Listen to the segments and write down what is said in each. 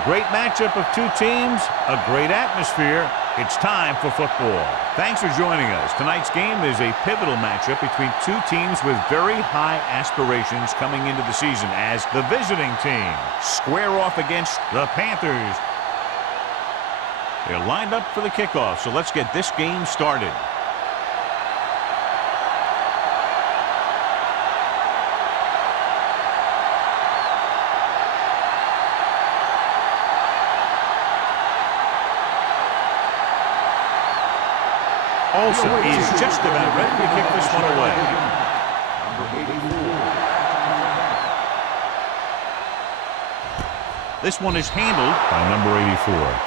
A great matchup of two teams, a great atmosphere. It's time for football. Thanks for joining us. Tonight's game is a pivotal matchup between two teams with very high aspirations coming into the season as the visiting team square off against the Panthers. They're lined up for the kickoff, so let's get this game started. Olsen is just about ready to kick this one away. This one is handled by number 84.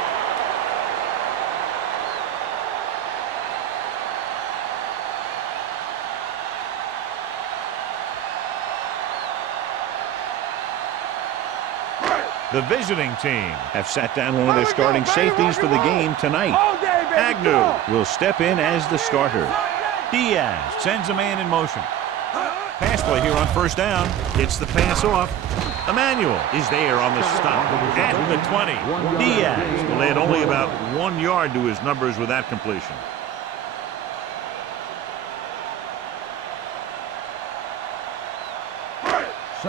The visiting team have sat down one of their starting safeties for the game tonight. Agnew will step in as the starter. Diaz sends a man in motion. Pass play here on first down. Gets the pass off. Emmanuel is there on the stop at the 20. Diaz will add only about 1 yard to his numbers with that completion.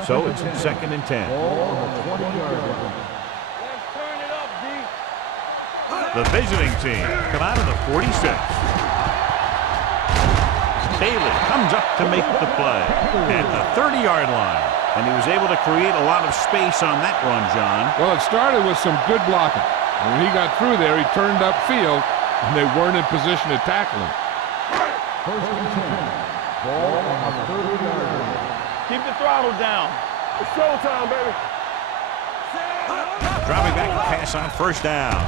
So it's 2nd and 10. The visiting team come out of the 46. Bailey comes up to make the play at the 30-yard line. And he was able to create a lot of space on that run, John. Well, it started with some good blocking. And when he got through there, he turned upfield, and they weren't in position to tackle him. 1st and 10. Ball on the 30-yard line. Keep the throttle down. It's showtime, baby. Dropping back to pass on first down.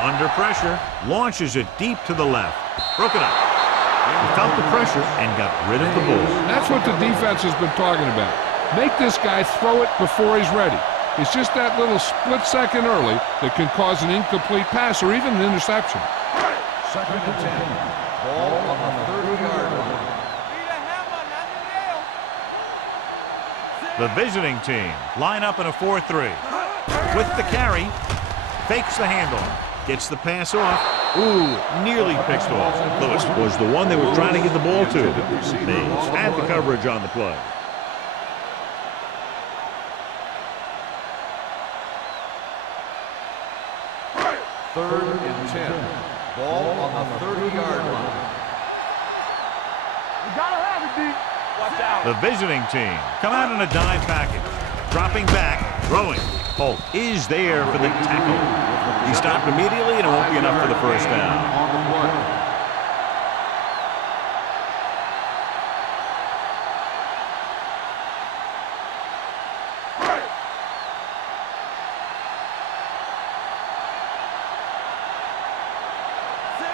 Under pressure, launches it deep to the left. Broken up. He felt the pressure and got rid of the ball. That's what the defense has been talking about. Make this guy throw it before he's ready. It's just that little split second early that can cause an incomplete pass or even an interception. 2nd and 10. Ball on the 30-yard line. The visiting team line up in a 4-3. With the carry, fakes the handoff, gets the pass off. Ooh, nearly picked off. Lewis was the one they were trying to get the ball to. They had the coverage on the play. Third and 10. Ball on the 30-yard line. You gotta have it, D. Watch out. The visiting team come out in a dime package. Dropping back, throwing. Holt is there for the tackle. He stopped immediately and it won't be enough for the first down. On the play.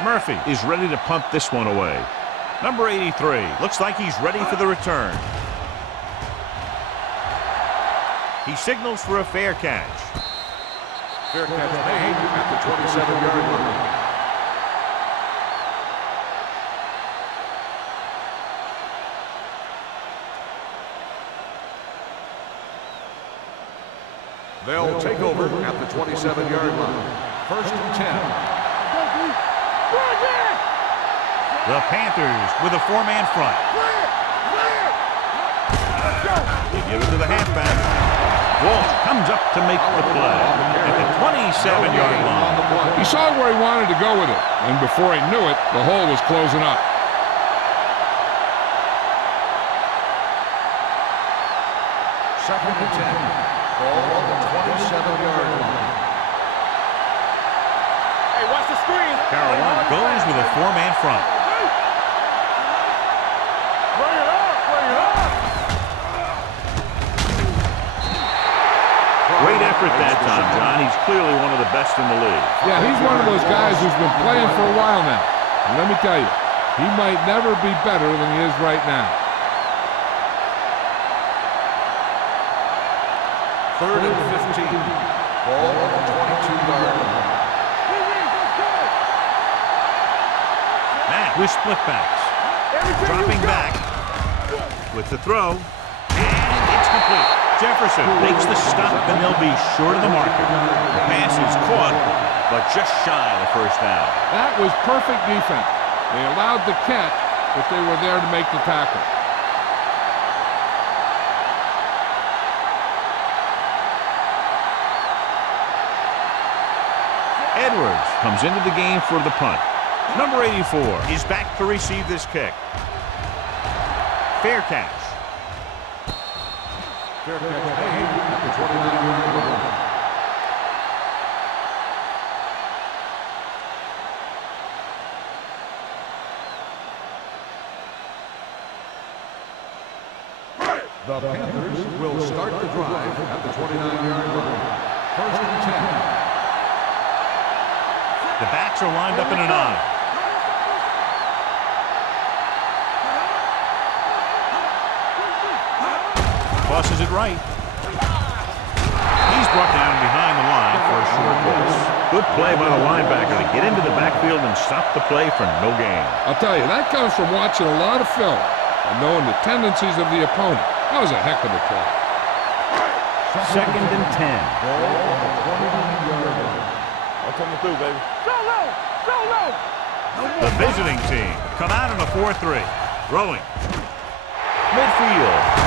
Murphy is ready to punt this one away. Number 83 looks like he's ready for the return. He signals for a fair catch. Fair catch made at the 27-yard line. They'll take over at the 27-yard line. 1st and 10. The Panthers with a 4-man front. They give it to the halfback. Walt comes up to make the play at the 27-yard line. He saw where he wanted to go with it, and before he knew it, the hole was closing up. Second and 10. Ball on the 27-yard line. Hey, watch the screen. Carolina goes with a 4-man front. Bring it up, bring it up. Great effort that time, John. He's clearly one of the best in the league. Yeah, he's one of those guys who's been playing for a while now. And let me tell you, he might never be better than he is right now. 3rd and 15. Ball on the 22-yard line. Matt with split backs. Dropping back with the throw. And it's Incomplete. Jefferson makes the stop, and they'll be short of the marker. The pass is caught, but just shy of the first down. That was perfect defense. They allowed the catch, but they were there to make the tackle. Edwards comes into the game for the punt. Number 84 is back to receive this kick. Fair catch. Fair catch made at the 29-yard line. The Panthers will start the drive at the 29-yard line. First and 10. The backs are lined up in an I. Tosses it right. He's brought down behind the line for a short pass. Good play by the linebacker to get into the backfield and stop the play for no gain. I'll tell you, that comes from watching a lot of film and knowing the tendencies of the opponent. That was a heck of a play. Second and 10. I'm coming through, baby. Go low! Go low! The visiting team come out in a 4-3. Throwing. Midfield.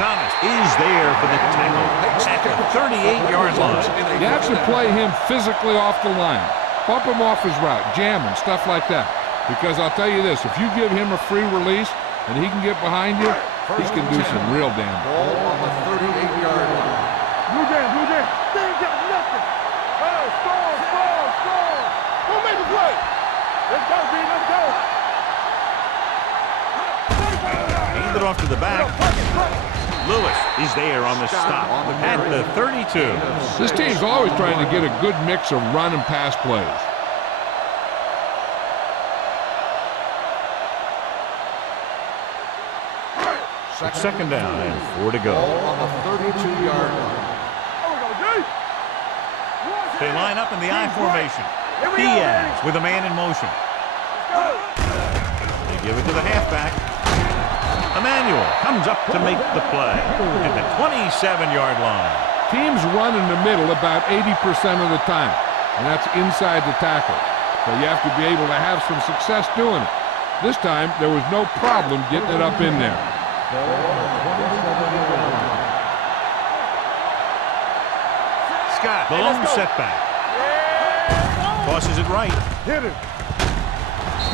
Thomas is there for the tackle at the 38-yard line. You have to play him physically off the line. Bump him off his route, jam him, stuff like that. Because I'll tell you this, if you give him a free release and he can get behind you, he can do some real damage. Ball on the 38-yard line. Blue Jam, Blue Jam. They ain't got nothing. Oh, score. Who made the play? Let's go, B, let's go. Hand it off to the back. Lewis is there on the stop at the 32. This team's always trying to get a good mix of run and pass plays. Second down and 4 to go. Ball on the 32-yard line. They line up in the I formation. Diaz with a man in motion. They give it to the halfback. Emmanuel comes up to make the play at the 27-yard line. Teams run in the middle about 80% of the time, and that's inside the tackle. So you have to be able to have some success doing it. This time, there was no problem getting it up in there. Scott, the lone setback. Tosses it right. Hit it.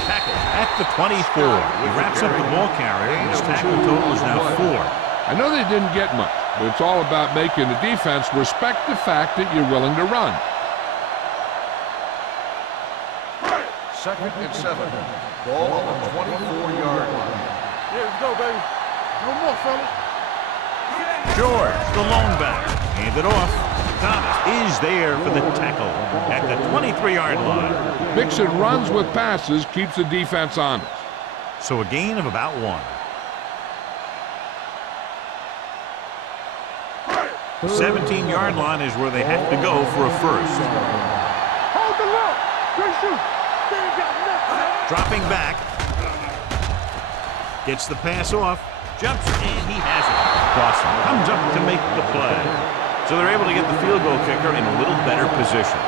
Tackle at the 24. He wraps up the ball carrier. His tackle total is now 4. I know they didn't get much, but it's all about making the defense respect the fact that you're willing to run. Second and 7. Ball on the 24-yard line. Yeah, let's go, baby. No more, fellas. George, the lone back. Hand it off. Thomas is there for the tackle at the 23-yard line. Mixing runs with passes keeps the defense honest. So a gain of about 1. The 17-yard line is where they have to go for a first. Hold the lock. Great shoot. They ain't got nothing. Dropping back. Gets the pass off. Jumps, and he has it. Dawson comes up to make the play. So they're able to get the field goal kicker in a little better position.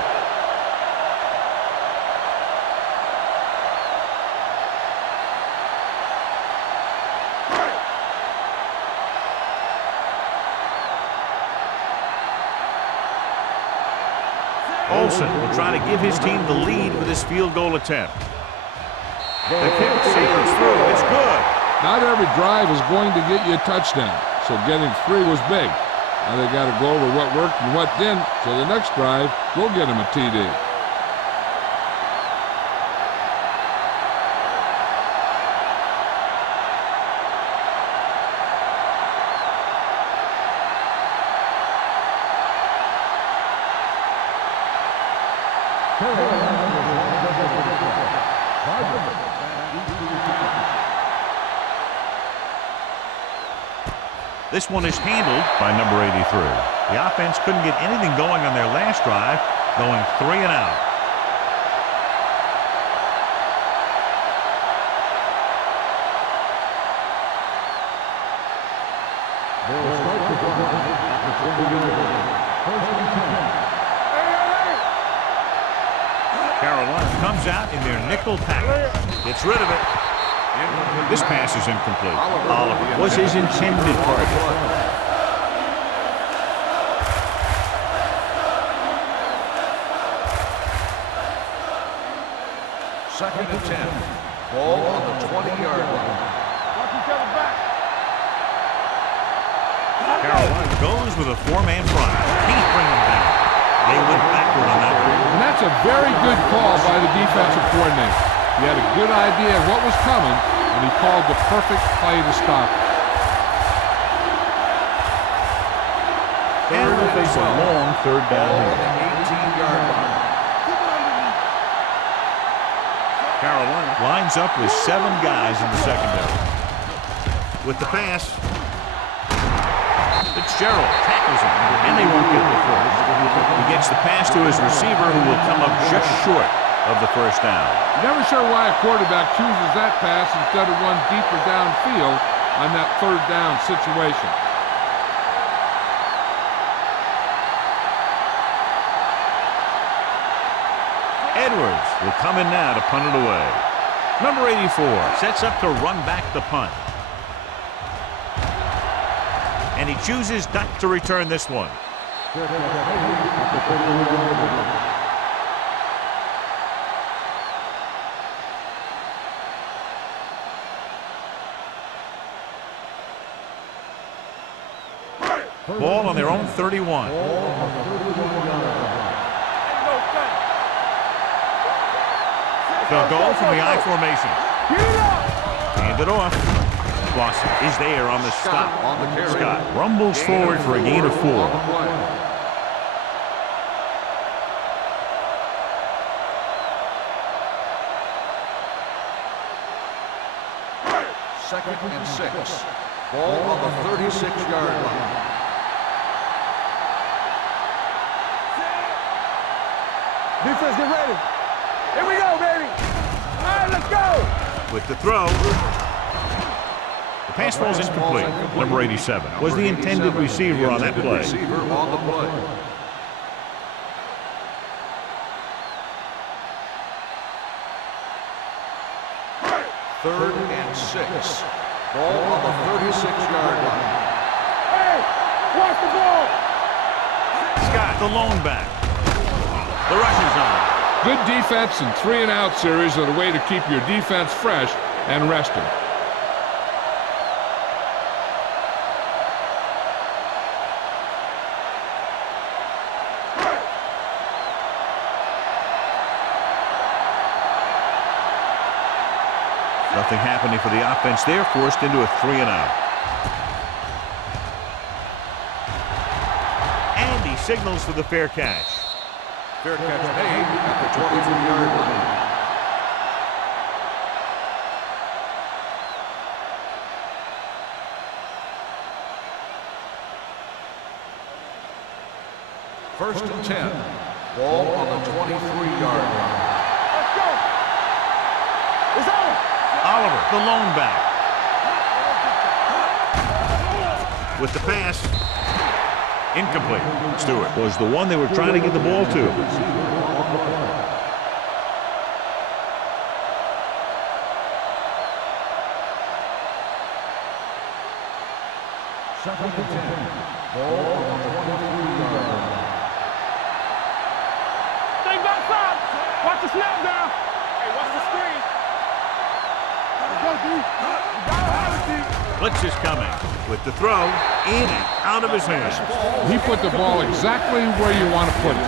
Olsen will try to give his team the lead with his field goal attempt. The kick sails through. It's good. Not every drive is going to get you a touchdown, so getting 3 was big. Now they got to go over what worked and what didn't, so the next drive will get him a TD. This one is handled by number 83. The offense couldn't get anything going on their last drive, going 3 and out. They'll start the Carolina comes out in their nickel package. Gets rid of it. This pass is incomplete. Oliver was his intended target. Second and 10. Ball on the 20-yard line. Watch each other back. Carolina goes with a four-man front. Can't bring them down. They went backward on that one. And that's a very good call by the defensive coordinator. He had a good idea of what was coming, and he called the perfect play to stop it. And we'll face a long third down Ball here. on the 18-yard line. Carolina lines up with 7 guys in the secondary. With the pass, Fitzgerald tackles him, and they won't get the first. He gets the pass to his receiver, who will come up just short of the first down. Never sure why a quarterback chooses that pass instead of one deeper downfield on that third down situation. Edwards will come in now to punt it away. Number 84 sets up to run back the punt. And he chooses not to return this one. Ball on their own 31. They'll go from the I formation. Hand it off. Boston is there on the stop. Scott rumbles forward for a gain of 4. Second and 6. Ball on the 36-yard line. Defense, get ready. Here we go, baby. All right, let's go. With the throw. The pass falls incomplete. Number 87 was the intended receiver on that play. Third and 6. Ball on the 36-yard line. Hey, watch the ball. Scott, the lone back. The rush is on. Good defense and 3-and-out series are the way to keep your defense fresh and rested. Nothing happening for the offense there, forced into a 3-and-out. And he signals for the fair catch. Fair catch made at the 23-yard line. First and 10. Ball on the 23-yard line. Let's go. It's on. Oliver, the lone back. With the pass. Incomplete. Stewart was the one they were trying to get the ball to. Second and 10. Ball on the 23-yard line. Stay back side. Watch the snap down. Hey, watch the screen. Let's go, D. You gotta have it, D. Blitz is coming. With the throw, in and out of his hands. He put the ball exactly where you want to put it.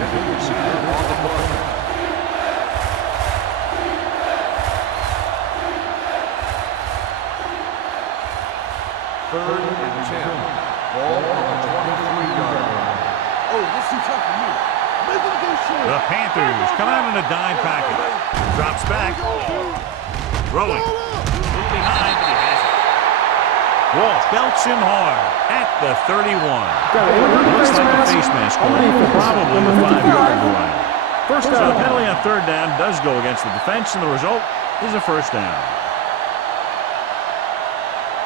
Third and 10. Ball on the 23-yard line. Oh, this is tough for you. Make him go short. The Panthers come out in a dime package. Drops back. Rolling. Little behind, but he has it. Walsh belts him hard at the 31. Looks like a face mask call, probably the 5-yard line. So the penalty on third down does go against the defense, and the result is a first down.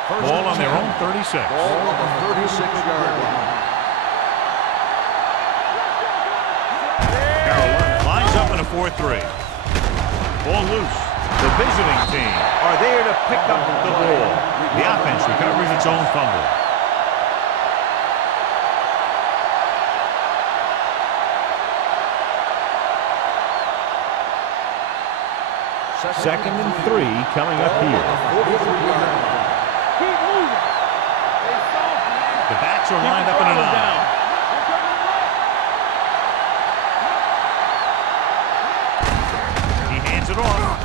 Ball on their own 36. Ball on the 36-yard line. Carolina lines up in a 4-3. Ball loose. The visiting team are there to pick up the ball. The offense recovers its own fumble. Second and 3 coming up here. The backs are lined up in an line. He hands it off.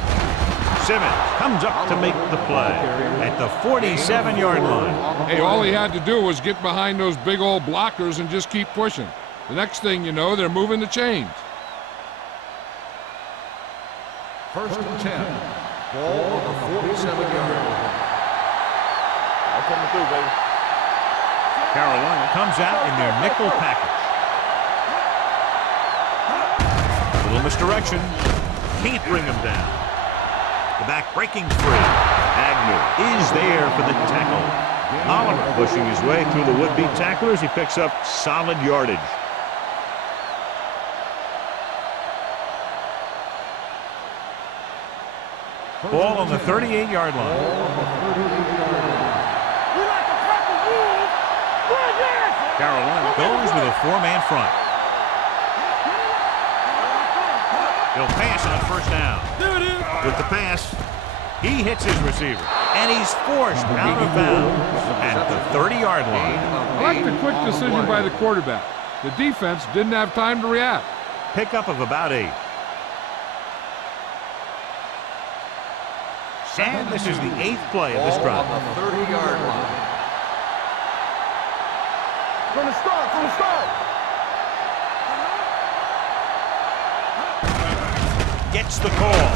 Simmons comes up to make the play at the 47-yard line. Hey, all he had to do was get behind those big old blockers and just keep pushing. The next thing you know, they're moving the chains. First and 10. Ball on the 47-yard line. I'm coming through, baby. Carolina comes out in their nickel package. A little misdirection. Can't bring him down. The back breaking free. Agnew is there for the tackle. Oliver pushing his way through the would-be tacklers. He picks up solid yardage. Ball on the 38-yard line. Carolina goes with a 4-man front. He'll pass on first down. With the pass, he hits his receiver, and he's forced out of bounds at the 30-yard line. I like the quick decision by the quarterback. The defense didn't have time to react. Pickup of about 8. And this is the 8th play of this drive. On the 30-yard line. From the start. Gets the call.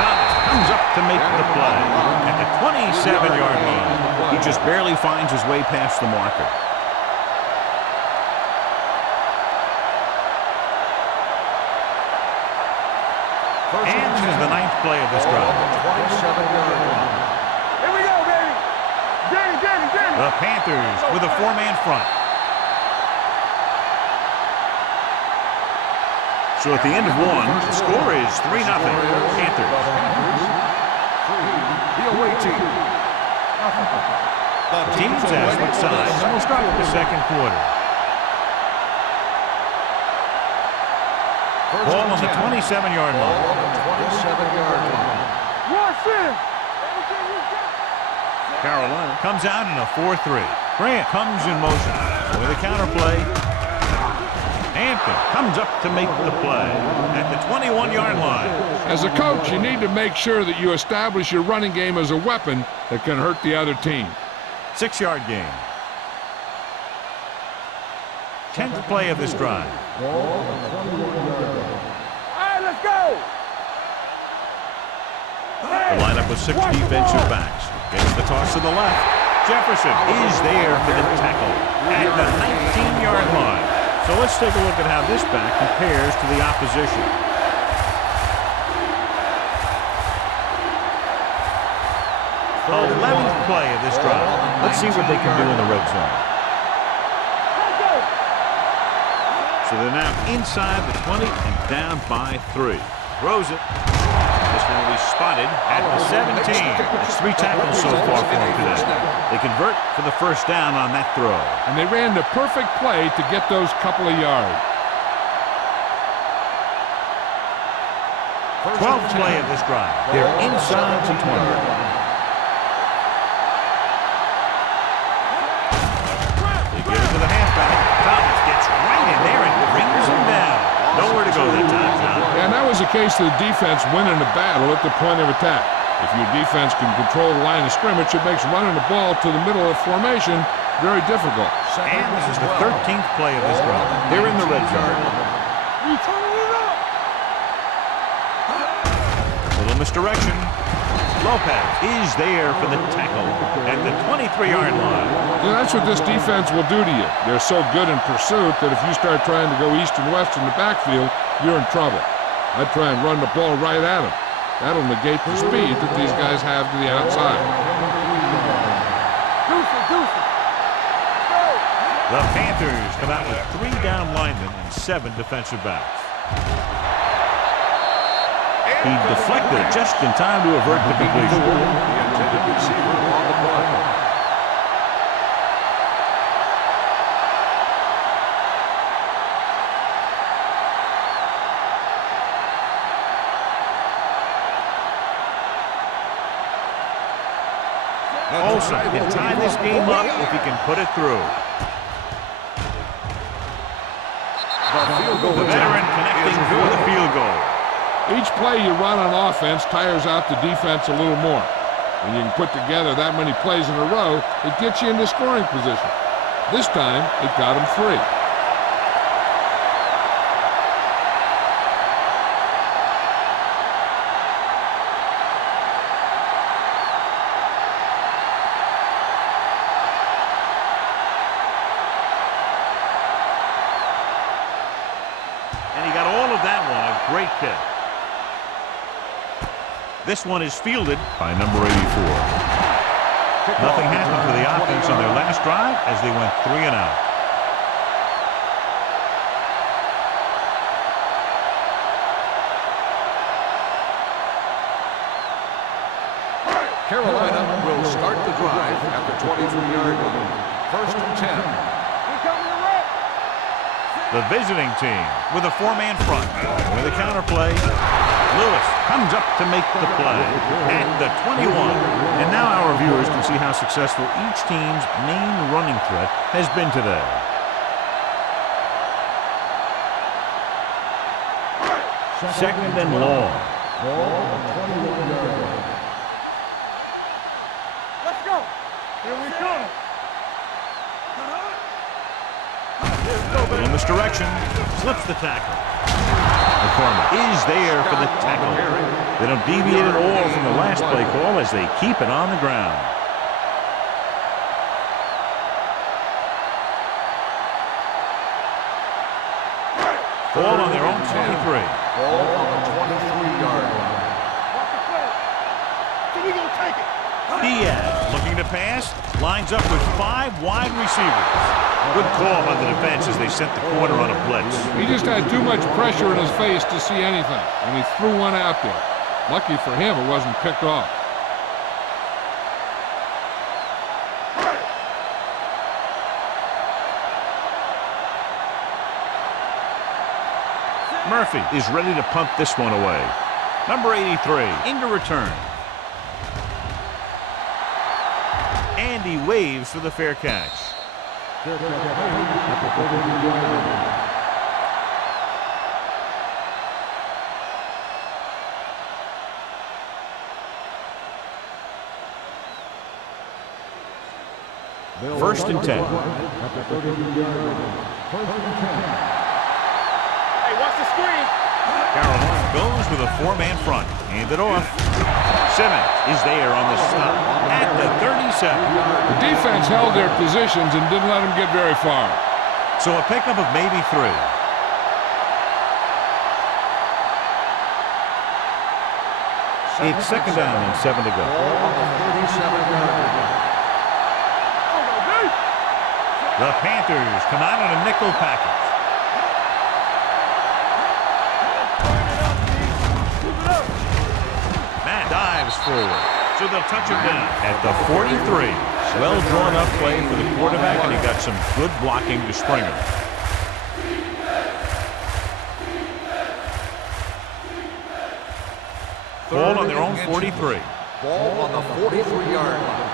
Thomas comes up to make the play at the 27-yard line. He just barely finds his way past the marker. And this is the 9th play of this drive. 27-yard line. Here we go, baby. Danny. The Panthers with a 4-man front. So at the end of one, the score is 3-0 Panthers. The away team. The teams have switched sides, and we'll start with the second quarter. Ball on the 27-yard line. Ball on the 27-yard line. Watch it. Carolina comes out in a 4-3. Grant comes in motion with a counterplay. Hampton comes up to make the play at the 21-yard line. As a coach, you need to make sure that you establish your running game as a weapon that can hurt the other team. 6-yard gain. 10th play of this drive. All right, let's go. The lineup with 6 defensive backs. Gets the toss to the left. Jefferson is there for the tackle at the 19-yard line. So let's take a look at how this back compares to the opposition. The 11th play of this drive. Let's see what they can do in the red zone. So they're now inside the 20 and down by 3. Throws it. This one will be spotted at the 17. There's 3 tackles so far for him today. They convert for the first down on that throw. And they ran the perfect play to get those couple of yards. 12th play of this drive. They're inside the 20. They give it to the halfback. Thomas gets right in there and brings him down. Nowhere to go that time, John. And that was the case of the defense winning the battle at the point of attack. If your defense can control the line of scrimmage, it makes running the ball to the middle of formation very difficult. And this is the 13th play of this drive. They're in the red zone. You turning it up. Little misdirection. Lopez is there for the tackle at the 23-yard line. You know, that's what this defense will do to you. They're so good in pursuit that if you start trying to go east and west in the backfield, you're in trouble. I'd try and run the ball right at them. That'll negate the speed that these guys have to the outside. The Panthers come out with 3 down linemen and 7 defensive backs. He deflected it just in time to avert the completion. The intended receiver on the play. Olsen can tie this game up if he can put it through. The veteran connecting for the field goal. Each play you run on offense tires out the defense a little more. When you can put together that many plays in a row, it gets you into scoring position. This time, it got him free. And he got all of that one. A great kick. This one is fielded by number 84. Nothing happened for the offense on their last drive as they went 3 and out. Carolina will start the drive at the 23-yard line. First and 10. The visiting team with a 4-man front. With a counter play, Lewis comes up to make the play at the 21. And now our viewers can see how successful each team's main running threat has been today. Second and long. Let's go. Here we come. In this direction, slips the tackle. McCormick is there for the tackle. They don't deviate at all from the last play call as they keep it on the ground. Ball on their own 23. Ball on the 23-yard line. Watch the play. So we gonna take it. Diaz looking to pass, lines up with 5 wide receivers. Good call by the defense as they sent the corner on a blitz. He just had too much pressure in his face to see anything, and he threw one out there. Lucky for him, it wasn't picked off. Murphy is ready to punt this one away. Number 83 into return. And he waves for the fair catch. First and 10. Hey, watch the screen. Carolina goes with a 4-man front. Hand it off. Simmons is there on the stop at the 37. The defense held their positions and didn't let them get very far. So a pickup of maybe 3. It's second down and 7 to go. Ball on the 37-yard line. The Panthers come out in a nickel package. Dives forward, so they'll touch him down at the 43. Well drawn up play for the quarterback, and he got some good blocking to Springer. Ball on their own 43. Ball on the 43-yard line.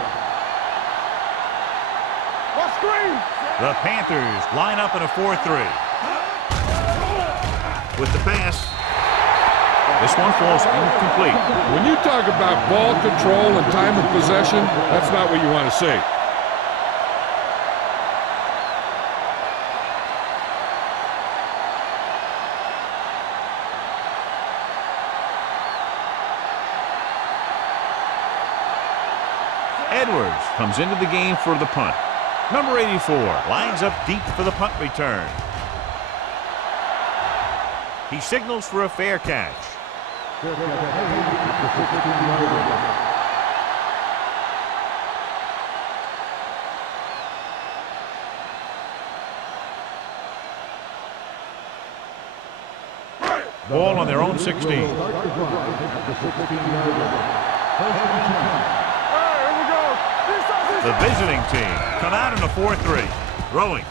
Watch screen. The Panthers line up in a 4-3. With the pass. This one falls incomplete. When you talk about ball control and time of possession, that's not what you want to see. Edwards comes into the game for the punt. Number 84 lines up deep for the punt return. He signals for a fair catch. Ball on their own 16. The visiting team come out in a 4-3. Throwing.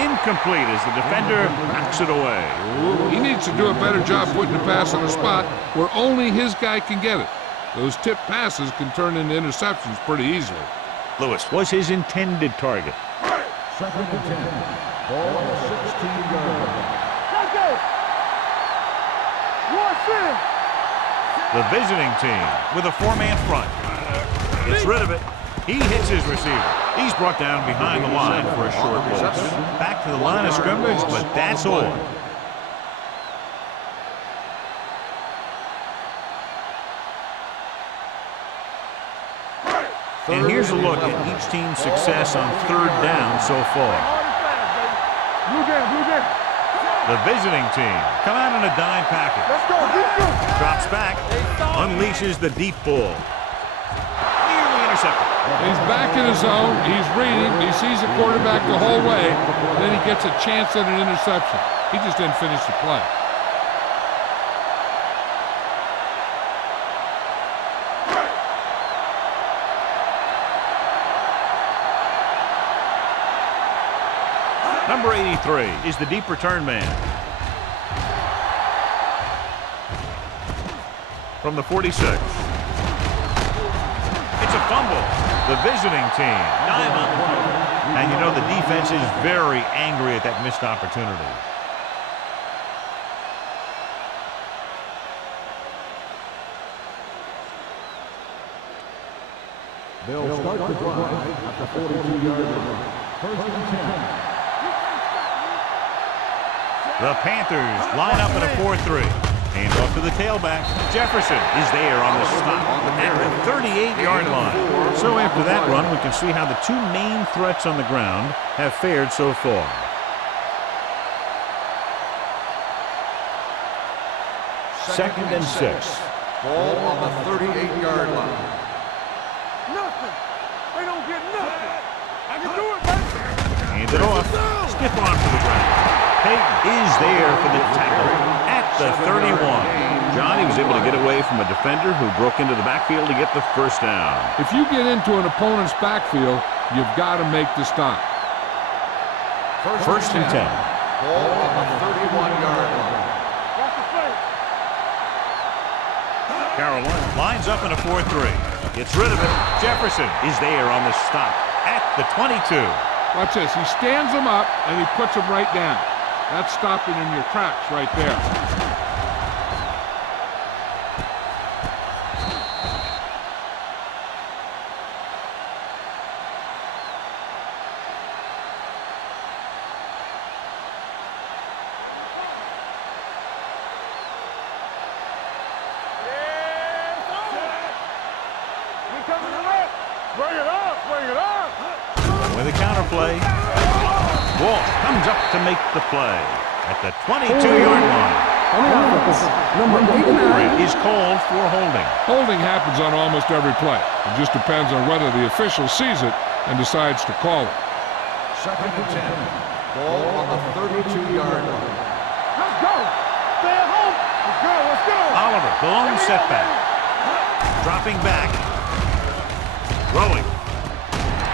Incomplete as the defender knocks it away. He needs to do a better job putting the pass on a spot where only his guy can get it. Those tip passes can turn into interceptions pretty easily. Lewis was his intended target. Second and 10. Ball on the 16-yard line. The visiting team with a 4-man front. Gets rid of it. He hits his receiver. He's brought down behind the line for a short loss. Back to the line of scrimmage, but that's all. And here's a look at each team's success on third down so far. The visiting team come out in a dime package. Drops back, unleashes the deep ball. Nearly intercepted. He's back in his zone. He's reading. He sees the quarterback the whole way. Then he gets a chance at an interception. He just didn't finish the play. Number 83 is the deep return man. From the 46. It's a fumble. The visiting team. Dive on the fumble. And you know the defense is very angry at that missed opportunity. They'll start the drive at the 42-yard line. First and 10. The Panthers line up in a 4-3. Hands off to the tailback. Jefferson is there on the stop at the 38-yard line. So after that run, we can see how the two main threats on the ground have fared so far. Second and 6. Ball on the 38-yard line. Nothing. They don't get nothing. I can do it, man. Hand it off. Stiff arm to the ground. Peyton is there for the tackle at the 31. John, he was able to get away from a defender who broke into the backfield to get the first down. If you get into an opponent's backfield, you've got to make the stop. First and 10. Ball on the 31-yard line. Carolina lines up in a 4-3. Gets rid of it. Jefferson is there on the stop at the 22. Watch this. He stands them up, and he puts them right down. That's stopping in your tracks right there. Bring it up, bring it up. With a counter play. Wolf comes up to make the play at the 22-yard line. Number 89 is called for holding. Holding happens on almost every play. It just depends on whether the official sees it and decides to call it. Second and 10. Ball on the 32-yard line. Let's go. Stay at home. Let's go, let's go. Oliver, the lone setback. Dropping back. Throwing.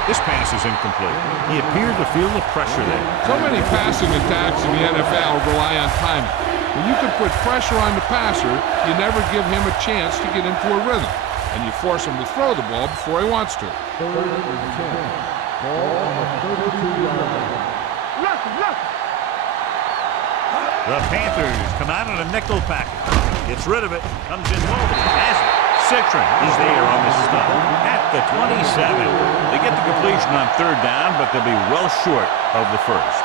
This pass is incomplete. He appeared to feel the pressure there. So many passing attacks in the NFL rely on timing. When you can put pressure on the passer, you never give him a chance to get into a rhythm, and you force him to throw the ball before he wants to. Third and 10. Ball on the 32-yard line. The Panthers come out in a nickel package. Gets rid of it. Comes in low. Has it. Citron is there on the stop at the 27. They get the completion on third down, but they'll be well short of the first.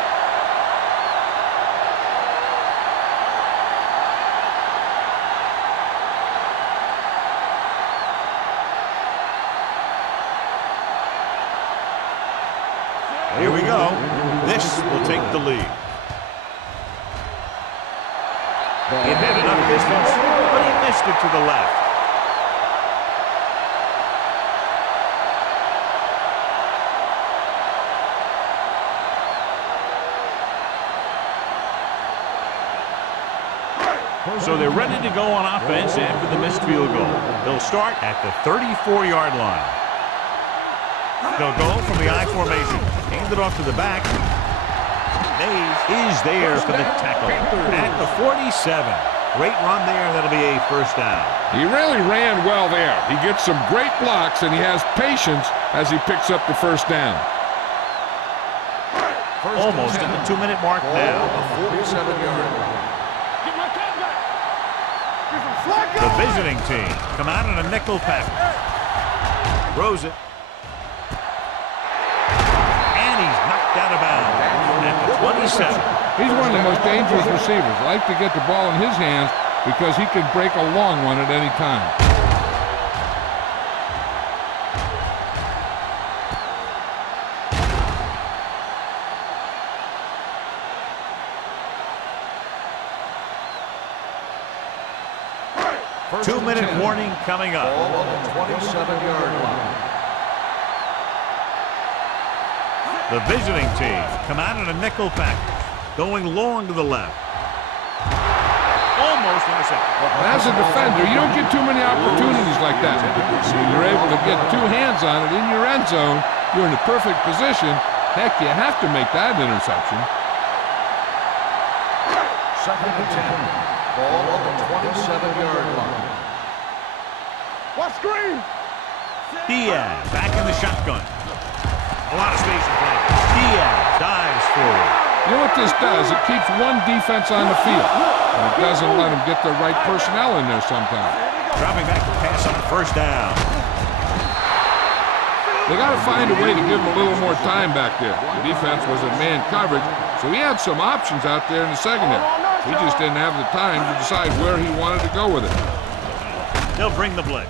Here we go. This will take the lead. It had enough distance, but he missed it to the left. So they're ready to go on offense after the missed field goal. They'll start at the 34-yard line. They'll go from the I formation. Hand it off to the back. Mays is there for the tackle at the 47. Great run there, and that'll be a first down. He really ran well there. He gets some great blocks, and he has patience as he picks up the first down. Almost at the 2-minute mark now. The 47-yard line. The visiting team come out in a nickel package. Throws it. And he's knocked out of bounds at the 27. He's one of the most dangerous receivers. Like to get the ball in his hands because he can break a long one at any time. Two-minute warning coming up. Ball on the 27-yard line. The visiting team come out in a nickel package, going long to the left. Almost intercepted. As a defender, you don't get too many opportunities like that. When you're able to get two hands on it in your end zone, you're in the perfect position. Heck, you have to make that interception. Second and 10. Ball on the 27-yard line. What screen? Diaz back in the shotgun. A lot of space in front. Diaz dives forward. You know what this does? It keeps one defense on the field. And it doesn't let them get the right personnel in there sometimes. Dropping back to pass on first down. They got to find a way to give him a little more time back there. The defense was in man coverage, so he had some options out there in the secondary. He just didn't have the time to decide where he wanted to go with it. They'll bring the blitz.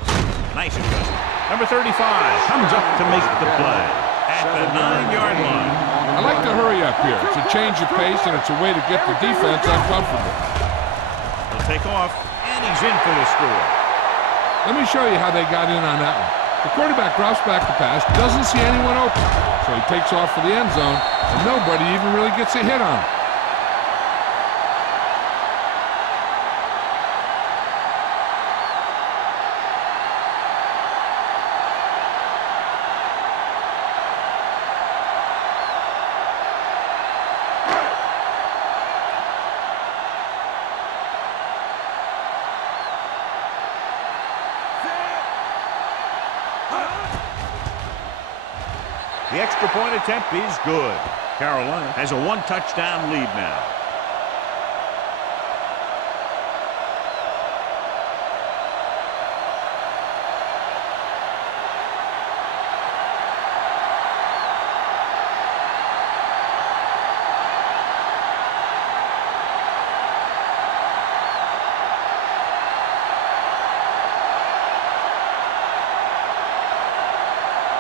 Nice adjustment. Number 35 comes up to make the play at the 9-yard line. I like to hurry up here. It's a change of pace, and it's a way to get the defense uncomfortable. He'll take off, and he's in for the score. Let me show you how they got in on that one. The quarterback drops back to pass, doesn't see anyone open, so he takes off for the end zone, and nobody even really gets a hit on him. The extra point attempt is good. Carolina has a 1-touchdown lead now.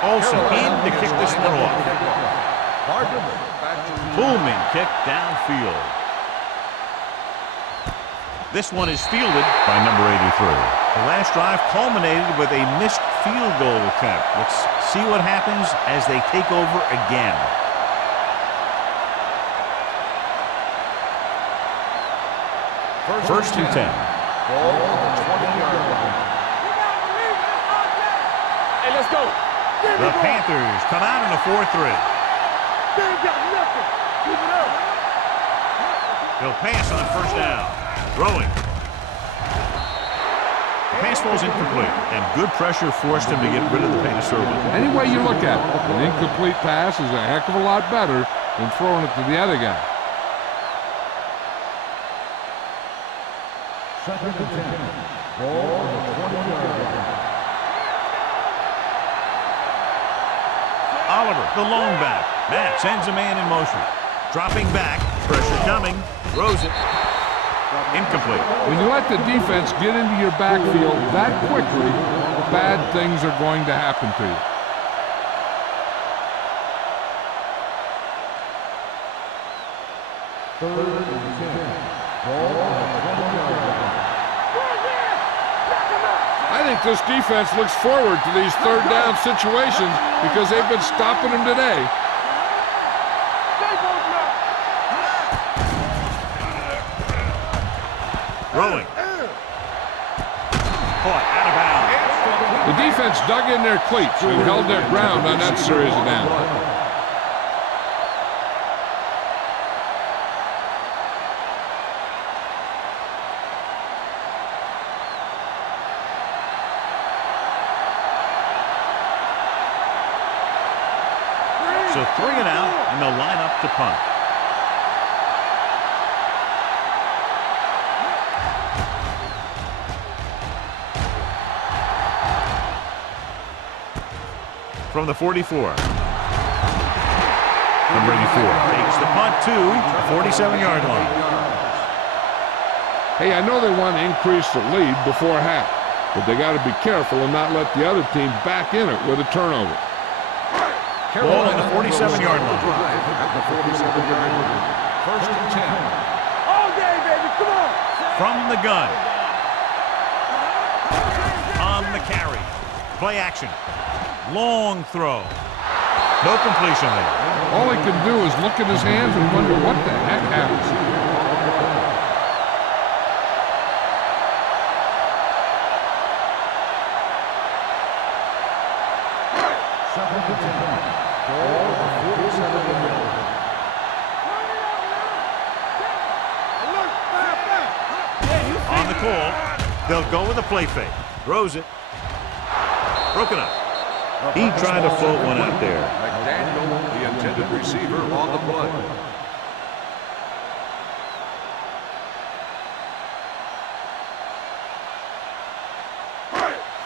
Olsen in to kick this one off. Booming kick downfield. This one is fielded by number 83. The last drive culminated with a missed field goal attempt. Let's see what happens as they take over again. First and 10. Ball on the 20-yard line. Hey, let's go. The Panthers come out in a 4-3. They ain't got nothing. Keep it up. They'll pass on first down. Throwing. The pass falls incomplete, and good pressure forced him to get rid of the pass early. Any way you look at it, an incomplete pass is a heck of a lot better than throwing it to the other guy. Second and 10. Ball on the 20-yard line. Oliver, the lone back. Matt sends a man in motion. Dropping back. Pressure coming. Throws it. Incomplete. When you let the defense get into your backfield that quickly, bad things are going to happen to you. Third and 10. Ball on the 20-yard line. I think this defense looks forward to these third down situations because they've been stopping them today. Throwing. caught out of bounds. The defense dug in their cleats and held their ground on that series of downs. So 3 and out, and they'll line up to punt. From the 44. Number 84 takes the punt to the 47-yard line. Hey, I know they want to increase the lead before half, but they got to be careful and not let the other team back in it with a turnover. Ball on the 47-yard line. At the 47-yard line. First and 10. All day, baby, come on. From the gun. On the carry. Play action. Long throw. No completion there. All he can do is look at his hands and wonder what the heck happens. Second and 10. Ball on the 47-yard line. On the call, they'll go with a play fake. Throws it. Broken up. He tried to float one out there. McDaniel, the intended receiver, on the play.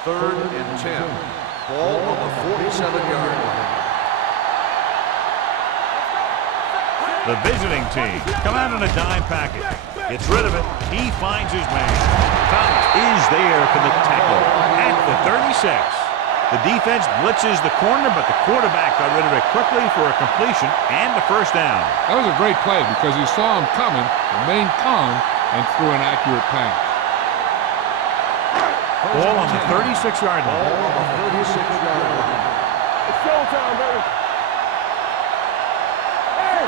Third and 10. Ball on the 47-yard line. The visiting team come out in a dime package. Gets rid of it. He finds his man. Fountain is there for the tackle at the 36. The defense blitzes the corner, but the quarterback got rid of it quickly for a completion and a first down. That was a great play because he saw him coming, remained calm, and threw an accurate pass. Ball on the 36-yard line. Ball on the 36-yard line. It's showtime, baby.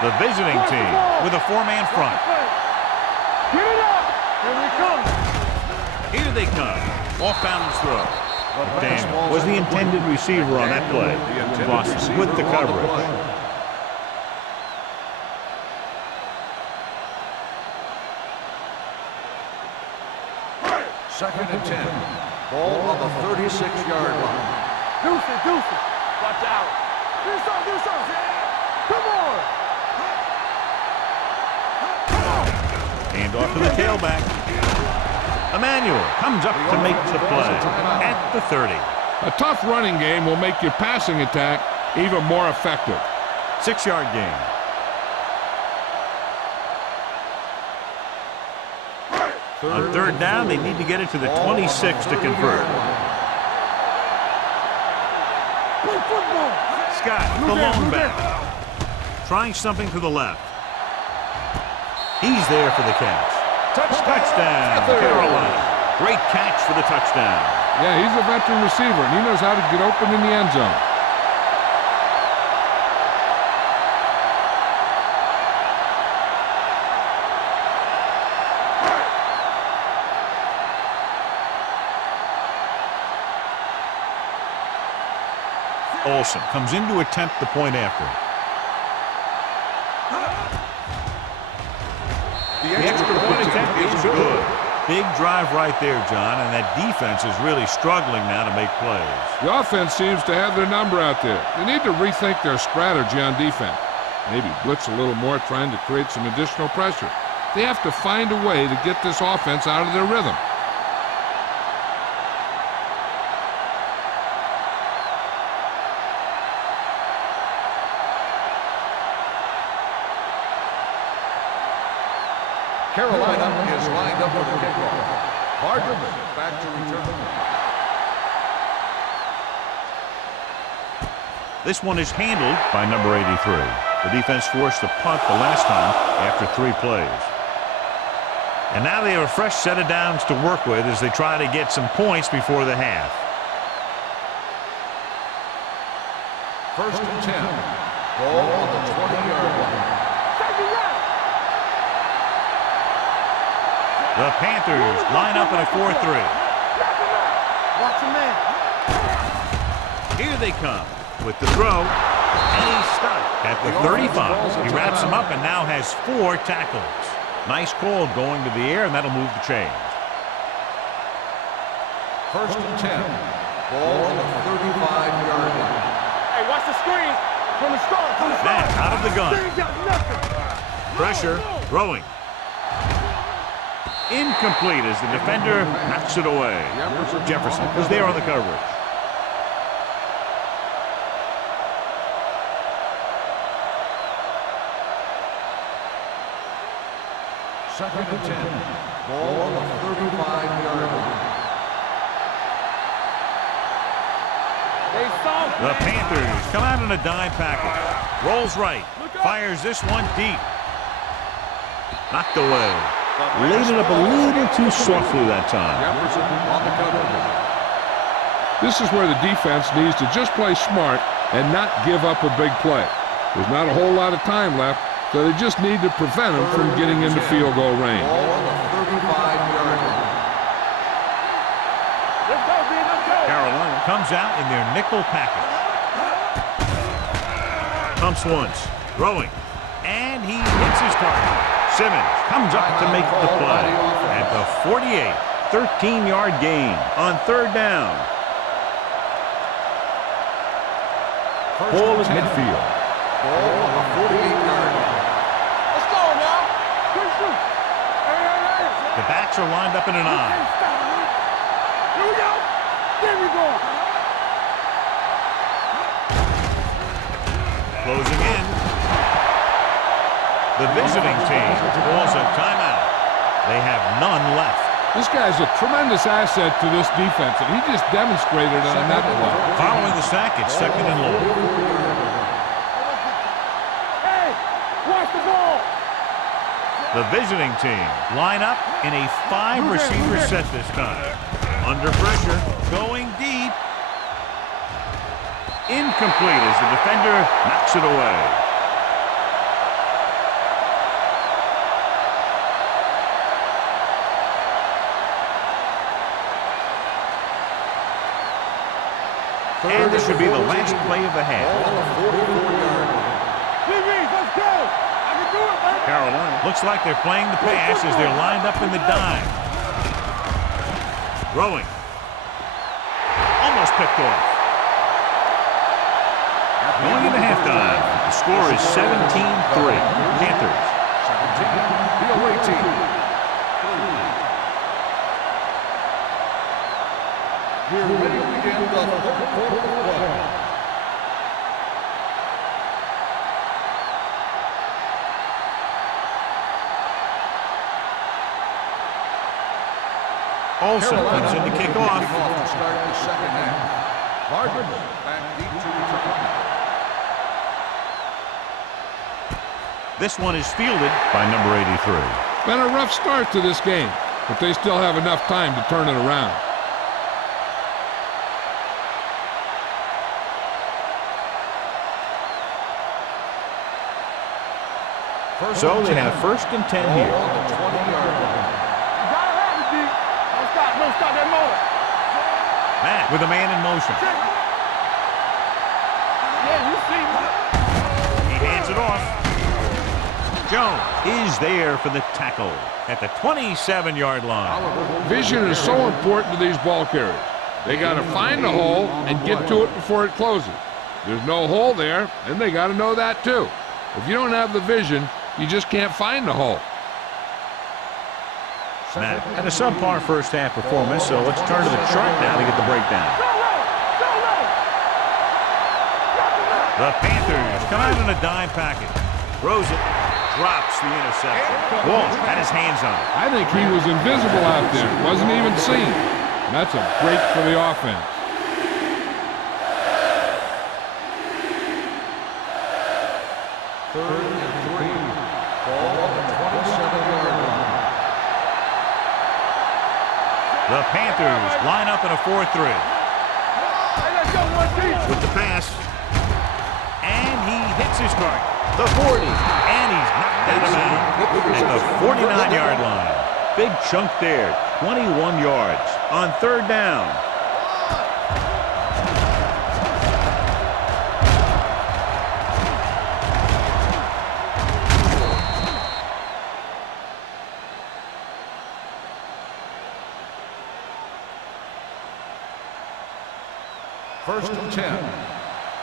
The visiting team with a 4-man front. Get it up. Here we come. Here they come. Off balance throw. McDaniel was the intended receiver on that play. Lost with the coverage. Second and 10. Ball on the 36-yard line. Deuce it. Watch out. Do something. Come on. Hand off to the tailback. Emmanuel comes up to make the play at the 30. A tough running game will make your passing attack even more effective. 6-yard gain. On third down, they need to get it to the 26 to convert. Play football. Scott, the lone back. Trying something to the left. He's there for the catch. Touchdown, Carolina. Great catch for the touchdown. Yeah, he's a veteran receiver, and he knows how to get open in the end zone. Olsen comes in to attempt the point after. The extra point attempt is good. Big drive right there, John, and that defense is really struggling now to make plays. The offense seems to have their number out there. They need to rethink their strategy on defense. Maybe blitz a little more, trying to create some additional pressure. They have to find a way to get this offense out of their rhythm. Carolina is lined up for the kickoff. Hardman back to return. This one is handled by number 83. The defense forced the punt the last time after 3 plays. And now they have a fresh set of downs to work with as they try to get some points before the half. First and 10. Ball on the 20-yard line. The Panthers line up in a 4-3. Watch your man. Here they come with the throw. And he's stopped at the 35. He wraps him up and now has 4 tackles. Nice call going to the air, and that'll move the chains. First and 10. Ball on the 35-yard line. Hey, watch the screen. From the start. Matt out of the gun. They ain't got nothing. Pressure, throwing. Incomplete as the defender knocks it away. Jefferson is there on the coverage. Second and 10. Ball on the 35-yard line. The Panthers come out in a dime package. Rolls right. Fires this one deep. Knocked away. Laid it up a little too softly that time. Jefferson on the coverage. This is where the defense needs to just play smart and not give up a big play. There's not a whole lot of time left, so they just need to prevent them from getting into field goal range. Ball on the 35-yard line. Let's go, B. Let's go. Carolina comes out in their nickel package. Pumps once. Throwing. And he hits his target. Simmons comes up to make the play. At the 48. 13-yard gain on 3rd down. Ball is midfield. Ball on the 48-yard line. Let's go now. Quick shoot. Hey. The backs are lined up in an eye. Here we go. There we go. Closing in. The visiting team calls a timeout. They have none left. This guy's a tremendous asset to this defense, and he just demonstrated on that play. Following the sack, it's 2nd and long. Hey, watch the ball. The visiting team line up in a 5-receiver set this time. Under pressure, going deep. Incomplete as the defender knocks it away. And this would be the last play of the half. Let's go. I can do it, man. Carolina looks like they're playing the pass as they're lined up in the dime. Throwing. Almost picked off. Going into halftime, the score is 17-3. Panthers. 17, the away team. We're ready to begin the 3rd quarter of play. Olsen comes in to kick off. To start the second half. Cardinals back deep to return. This one is fielded by number 83. Been a rough start to this game, but they still have enough time to turn it around. So they have 1st and 10 here. On the 20-yard line. You gotta have it, D. Don't stop that motor. Matt with a man in motion. Yeah, you see me. He hands it off. Jones is there for the tackle at the 27-yard line. Vision is so important to these ball carriers. They got to find the hole and get to it before it closes. There's no hole there, and they got to know that too. If you don't have the vision, you just can't find the hole. Matt had a subpar first half performance, so let's turn to the chart now to get the breakdown. The Panthers come out in a dime package. Throws it, drops the interception. Walt had his hands on it. I think he was invisible out there. Wasn't even seen. And that's a break for the offense. Third and 3. Ball on the 27-yard line. The Panthers line up in a 4-3. With the pass. And he hits his target. The 40. And he's knocked out of bounds at the 49-yard line. Big chunk there. 21 yards on 3rd down. First and 10.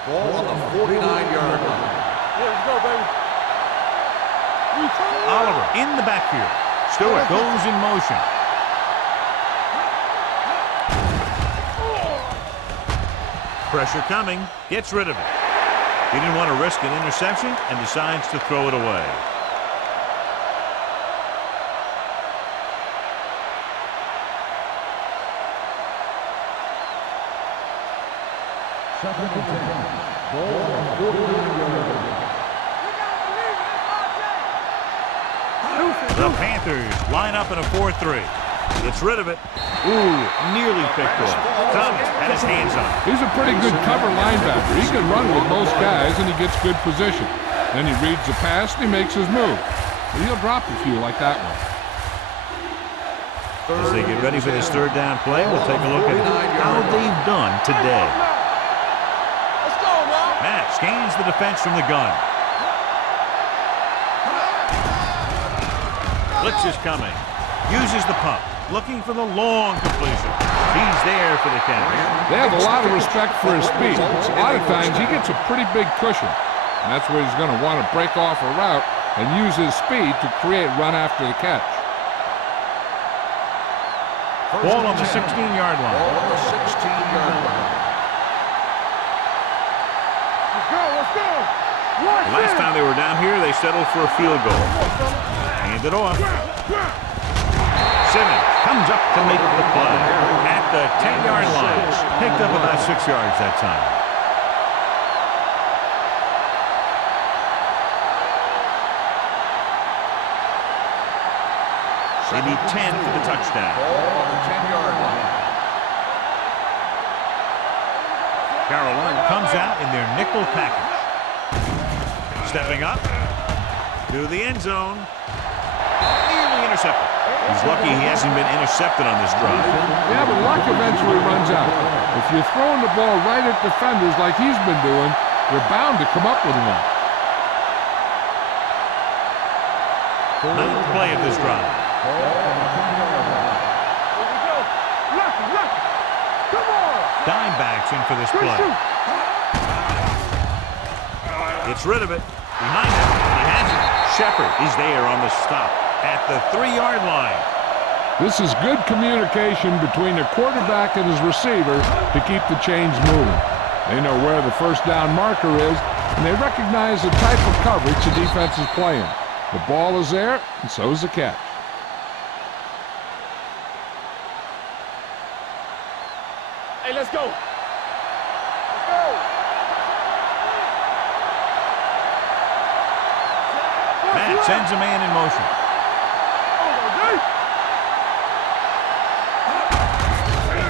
Ball on the 49-yard line. Let's go, baby. Oliver in the backfield. Stewart goes in motion. Pressure coming. Gets rid of it. He didn't want to risk an interception and decides to throw it away. Second and 10. Ball on the 49-yard line. The Panthers line up in a 4-3. Gets rid of it. Ooh, nearly picked off. Thomas had his hands on it. He's a pretty good cover linebacker. He can run with most guys, and he gets good position. Then he reads the pass, and he makes his move. He'll drop a few like that one. As they get ready for this third down play, we'll take a look at how they've done today. Let's go, man. Matt scans the defense from the gun. Blitz is coming. Uses the pump. Looking for the long completion. He's there for the catch. They have a lot of respect for his speed. A lot of times he gets a pretty big cushion. And that's where he's going to want to break off a route and use his speed to create run after the catch. Ball on the 16-yard line. Ball on the 16-yard line. Let's go, let's go. The last time they were down here, they settled for a field goal. Hand it off. Simmons comes up to make the play at the 10-yard line. Picked up about 6 yards that time. They need 10 for the touchdown. Ball on the 10-yard line. Carolina comes out in their nickel package. Stepping up to the end zone. Nearly intercepted. He's lucky he hasn't been intercepted on this drive. Yeah, but luck eventually runs out. If you're throwing the ball right at defenders like he's been doing, you're bound to come up with one. Ninth play of this drive. Here we go. Lucky, lucky. Come on. Dime backs in for this play. Gets rid of it. Behind him. He has it. Shepard is there on the stop at the 3-yard line. This is good communication between the quarterback and his receiver to keep the chains moving. They know where the first down marker is, and they recognize the type of coverage the defense is playing. The ball is there, and so is the catch. Hey, let's go. Let's go. Matt sends a man in motion.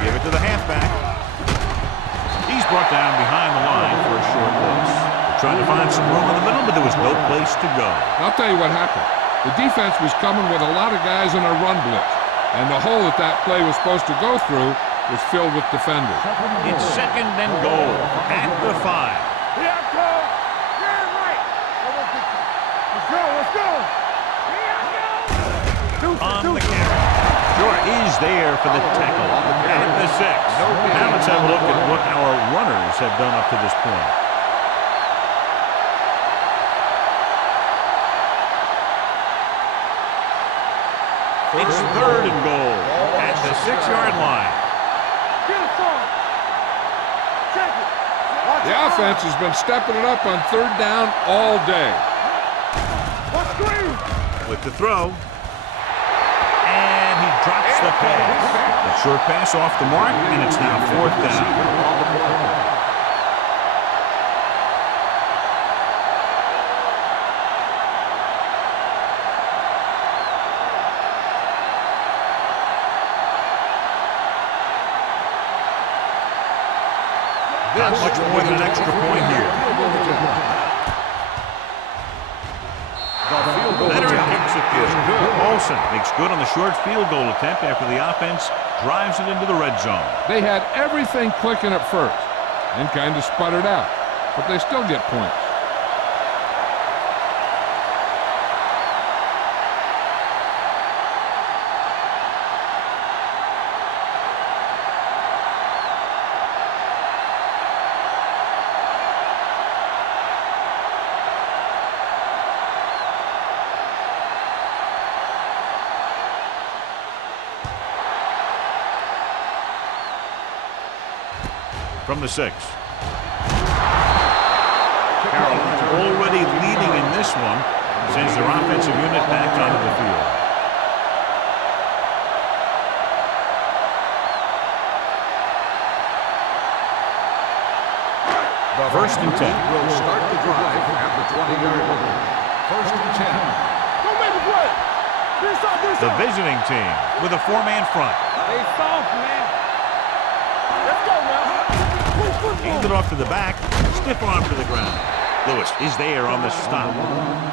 Give it to the halfback. He's brought down behind the line for a short loss. Trying to find some room in the middle, but there was no place to go. I'll tell you what happened. The defense was coming with a lot of guys in a run blitz, and the hole that play was supposed to go through was filled with defenders. It's second and goal at the 5. Here I come. Turn right. Let's go, let's go. Here I go. On the carry. Short is there for the tackle at the 6. Now let's have a look at what our runners have done up to this point. It's third and goal at the 6-yard line. Get it, son. Check it. Watch The it. offense has been stepping it up on third down all day. Watch screen. With the throw. And he drops the pass. A short pass off the mark, and it's now fourth down. Not much more than an extra point here. Leonard kicks it good. Olsen makes good on the short field goal attempt after the offense drives it into the red zone. They had everything clicking at first and kind of sputtered out, but they still get points. from the 6. Carolina already leading in this one, sends their offensive unit back onto the field. First and 10. Will start the drive at the 20-yard line. First and 10. Don't make a play. The visiting team with a 4-man front. Hey, soft, man. Let's go now. Hand it off to the back. Stiff arm to the ground. Lewis is there on the stop.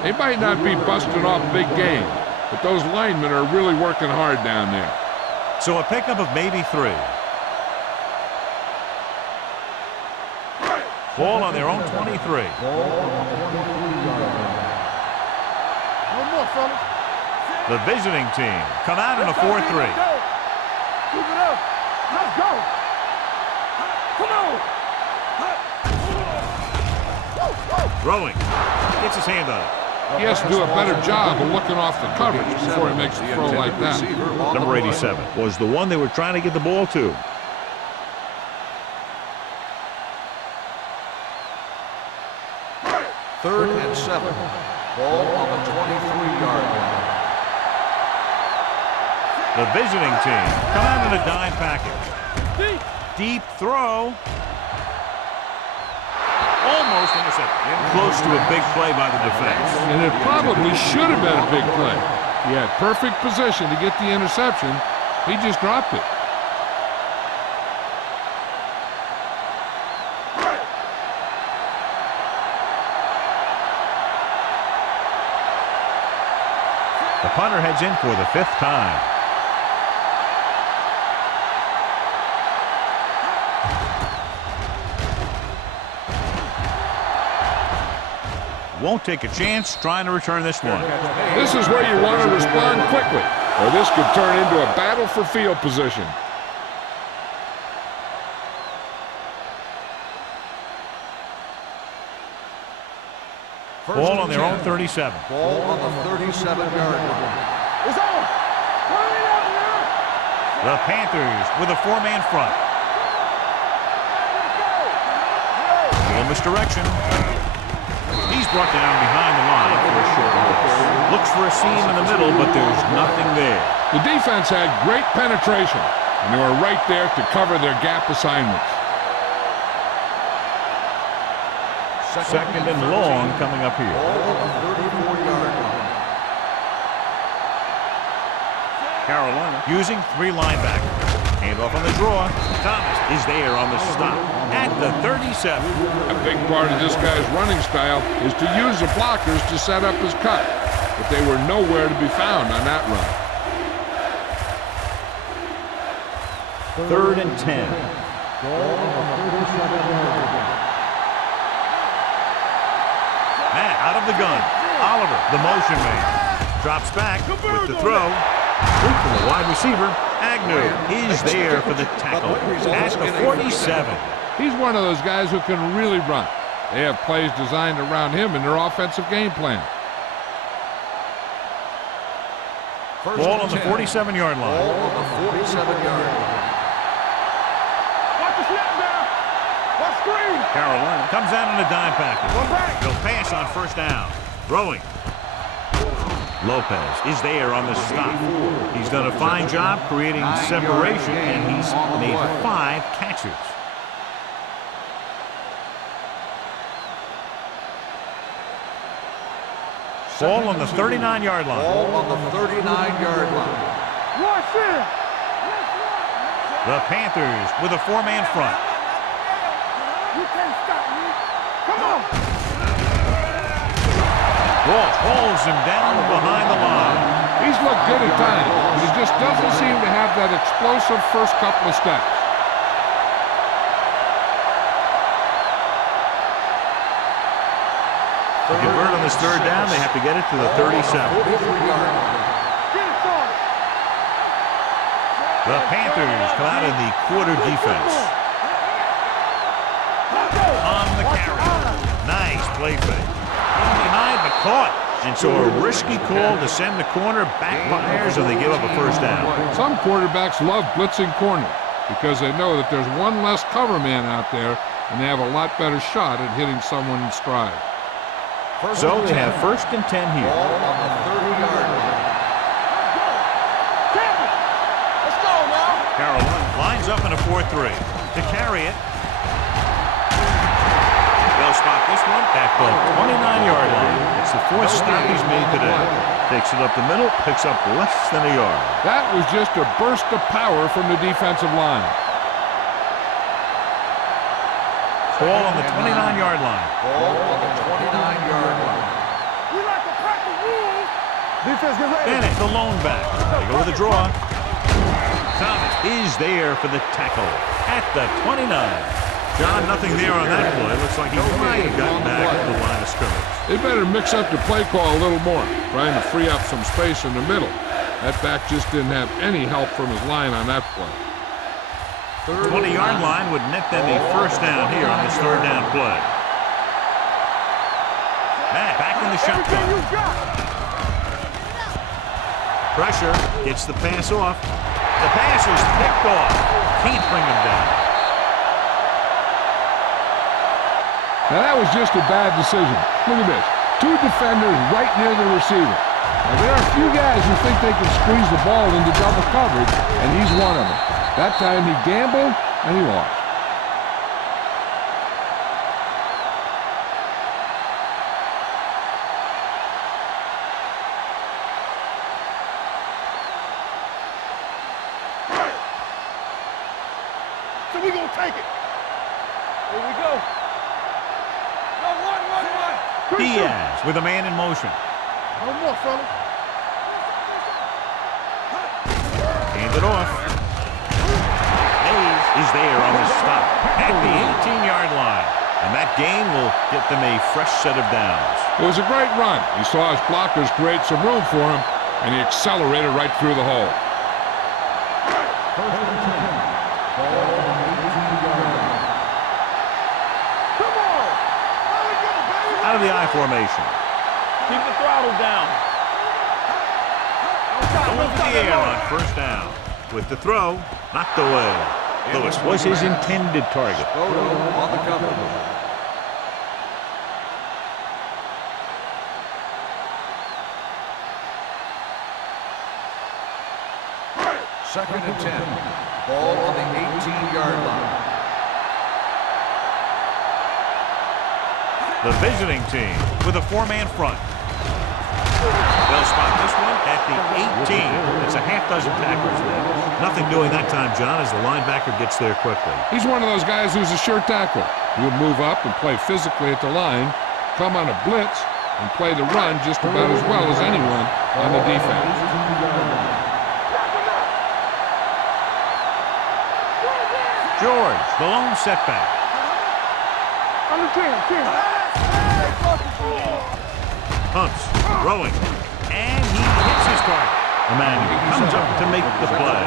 They might not be busting off big game, but those linemen are really working hard down there. So a pickup of maybe 3. Ball on their own 23. One more, fellas. The visiting team come out in a 4-3. Keep it up. Let's go. Come on. Throwing. Gets his hand on it. He has to do a better job of looking off the coverage before he makes a throw like that. Number 87 was the one they were trying to get the ball to. Third and 7. Ball on the 23-yard line. The visiting team come out in a dime package. Deep throw. Almost intercepted. Close to a big play by the defense. And it probably should have been a big play. He had perfect position to get the interception. He just dropped it. The punter heads in for the 5th time. Won't take a chance trying to return this one. This is where you want to respond quickly, or this could turn into a battle for field position. Ball on their own 37. Ball on the 37-yard line. It's on. Turn it out now. The Panthers with a 4-man front. Little misdirection. He's brought down behind the line for a short loss. Looks for a seam in the middle, but there's nothing there. The defense had great penetration, and they were right there to cover their gap assignments. Second and long coming up here. Ball on the 34-yard line. Carolina using 3 linebackers. Hand off on the draw. Thomas is there on the stop at the 37. A big part of this guy's running style is to use the blockers to set up his cut, but they were nowhere to be found on that run. 3rd and 10. Matt out of the gun. Oliver, the motion man, drops back with the throw. Loop from the wide receiver. Agnew is there for the tackle at the 47. He's one of those guys who can really run. They have plays designed around him in their offensive game plan. Ball on the 47-yard line. Ball on the 47-yard line. Watch the snap now. Watch screen. Carolina comes out in a dime package. They'll pass on 1st down. Throwing. Lopez is there on the stop. He's done a fine job creating separation, and he's made 5 catches. Ball on the 39-yard line. Ball on the 39-yard line. Rush in. The Panthers with a 4-man front. You can't stop me. Come on. Ball pulls him down behind the line. He's looked good at times, but he just doesn't seem to have that explosive first couple of steps. To convert on this 3rd down, they have to get it to the 37. The Panthers come out in the quarter defense. On the carry. Nice play fake. Behind but caught. And so a risky call to send the corner backfires, and they give up a 1st down. Some quarterbacks love blitzing corners. because they know that there's one less cover man out there, and they have a lot better shot at hitting someone in stride. So they have 1st and 10 here. Ball on the 30-yard line. Let's go now. Carolina lines up in a 4-3 to carry it. They'll spot this one at the 29-yard line. It's the 4th stop he's made today. Takes it up the middle, picks up less than a yard. That was just a burst of power from the defensive line. Ball on the 29-yard line. Ball on the 29-yard line. We like to practice rules. Defense get ready. Bennett, the lone back. They go with the draw. Thomas is there for the tackle at the 29. John, nothing there on that play. Looks like he might have gotten back at the line of scrimmage. They better mix up the play call a little more, trying to free up some space in the middle. That back just didn't have any help from his line on that play. 20-yard line would net them a 1st down here on this 3rd down play. Matt back in the shotgun. Pressure gets the pass off. The pass is picked off. Can't bring him down. Now that was just a bad decision. Look at this. 2 defenders right near the receiver. Now there are a few guys who think they can squeeze the ball into double coverage, and he's one of them. That time he gambled, and he lost. So we gonna take it. Here we go. Go, one. Diaz with a man in motion. No more, fella. Hand it off. Hayes is there on the stop at the 18-yard line. And that gain will get them a fresh set of downs. It was a great run. He saw his blockers create some room for him, and he accelerated right through the hole. 1st and 10. Ball on the 18-yard line. Come on. There we go, baby. Out of the I formation. Keep the throttle down. Going to the air on 1st down. With the throw, knocked away. Lewis was his intended target. Photo on the cover. Second and 10. Ball on the 18-yard line. The visiting team with a 4-man front. They'll spot this one at the 18. It's a half dozen tacklers there. Nothing doing that time, John, as the linebacker gets there quickly. He's one of those guys who's a sure tackler. He'll move up and play physically at the line, come on a blitz, and play the run just about as well as anyone on the defense. George, the lone setback. On the 10. Hunts, throwing, and he hits his target. Emmanuel comes up to make the play.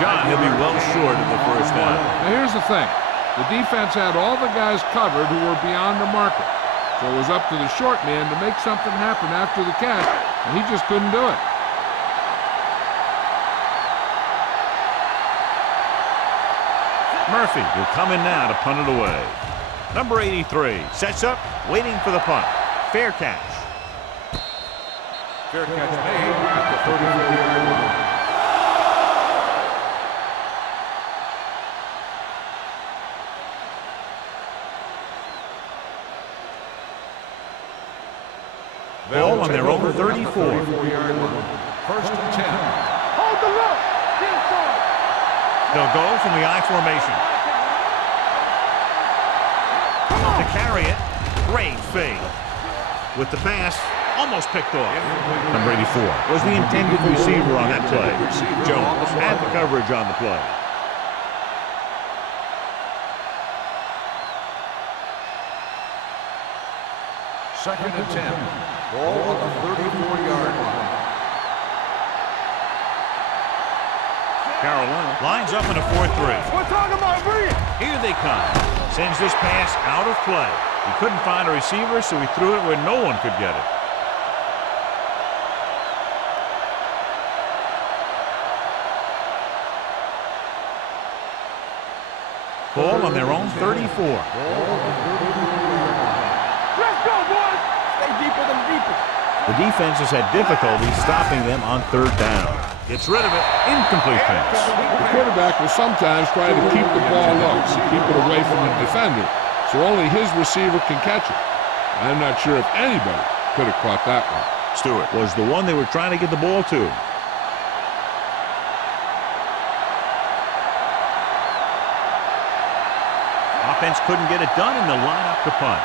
John, he'll be well short of the 1st down. Now here's the thing. The defense had all the guys covered who were beyond the marker. So it was up to the short man to make something happen after the catch, and he just couldn't do it. Murphy will come in now to punt it away. Number 83 sets up, waiting for the punt. Fair catch. Fair catch made at the 34-yard line. Ball on their own 34. 34-yard line. 1st and 10. Hold the look. Inside. They'll go from the I formation. To carry it, great fake. With the pass, almost picked off. Number 84 was the intended receiver on that play. Jones had the coverage on the play. Second and 10. Ball on the 34-yard line. Carolina lines up in a 4-3. We're talking about brilliant. Here they come. Sends this pass out of play. He couldn't find a receiver, so he threw it where no one could get it. on their own 34. Let's go, boys. Stay deeper than deepest. The defense has had difficulty stopping them on third down. Gets rid of it. Incomplete pass. The quarterback will sometimes try to keep the ball low, keep it away from the defender, so only his receiver can catch it. I'm not sure if anybody could have caught that one. Stewart was the one they were trying to get the ball to. Offense couldn't get it done, and they'll line up to punt.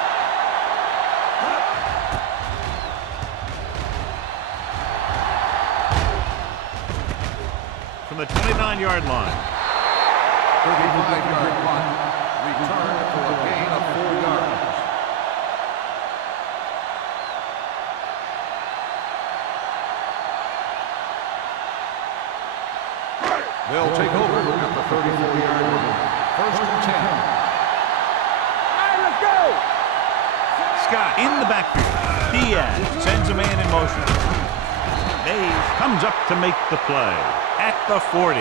From the 29-yard line. 35-yard punt. Return for a gain of 4 yards. They'll take over at the 34-yard line. First and 10. Let's go. Scott in the backfield. Diaz sends a man in motion. Mays comes up to make the play at the 40.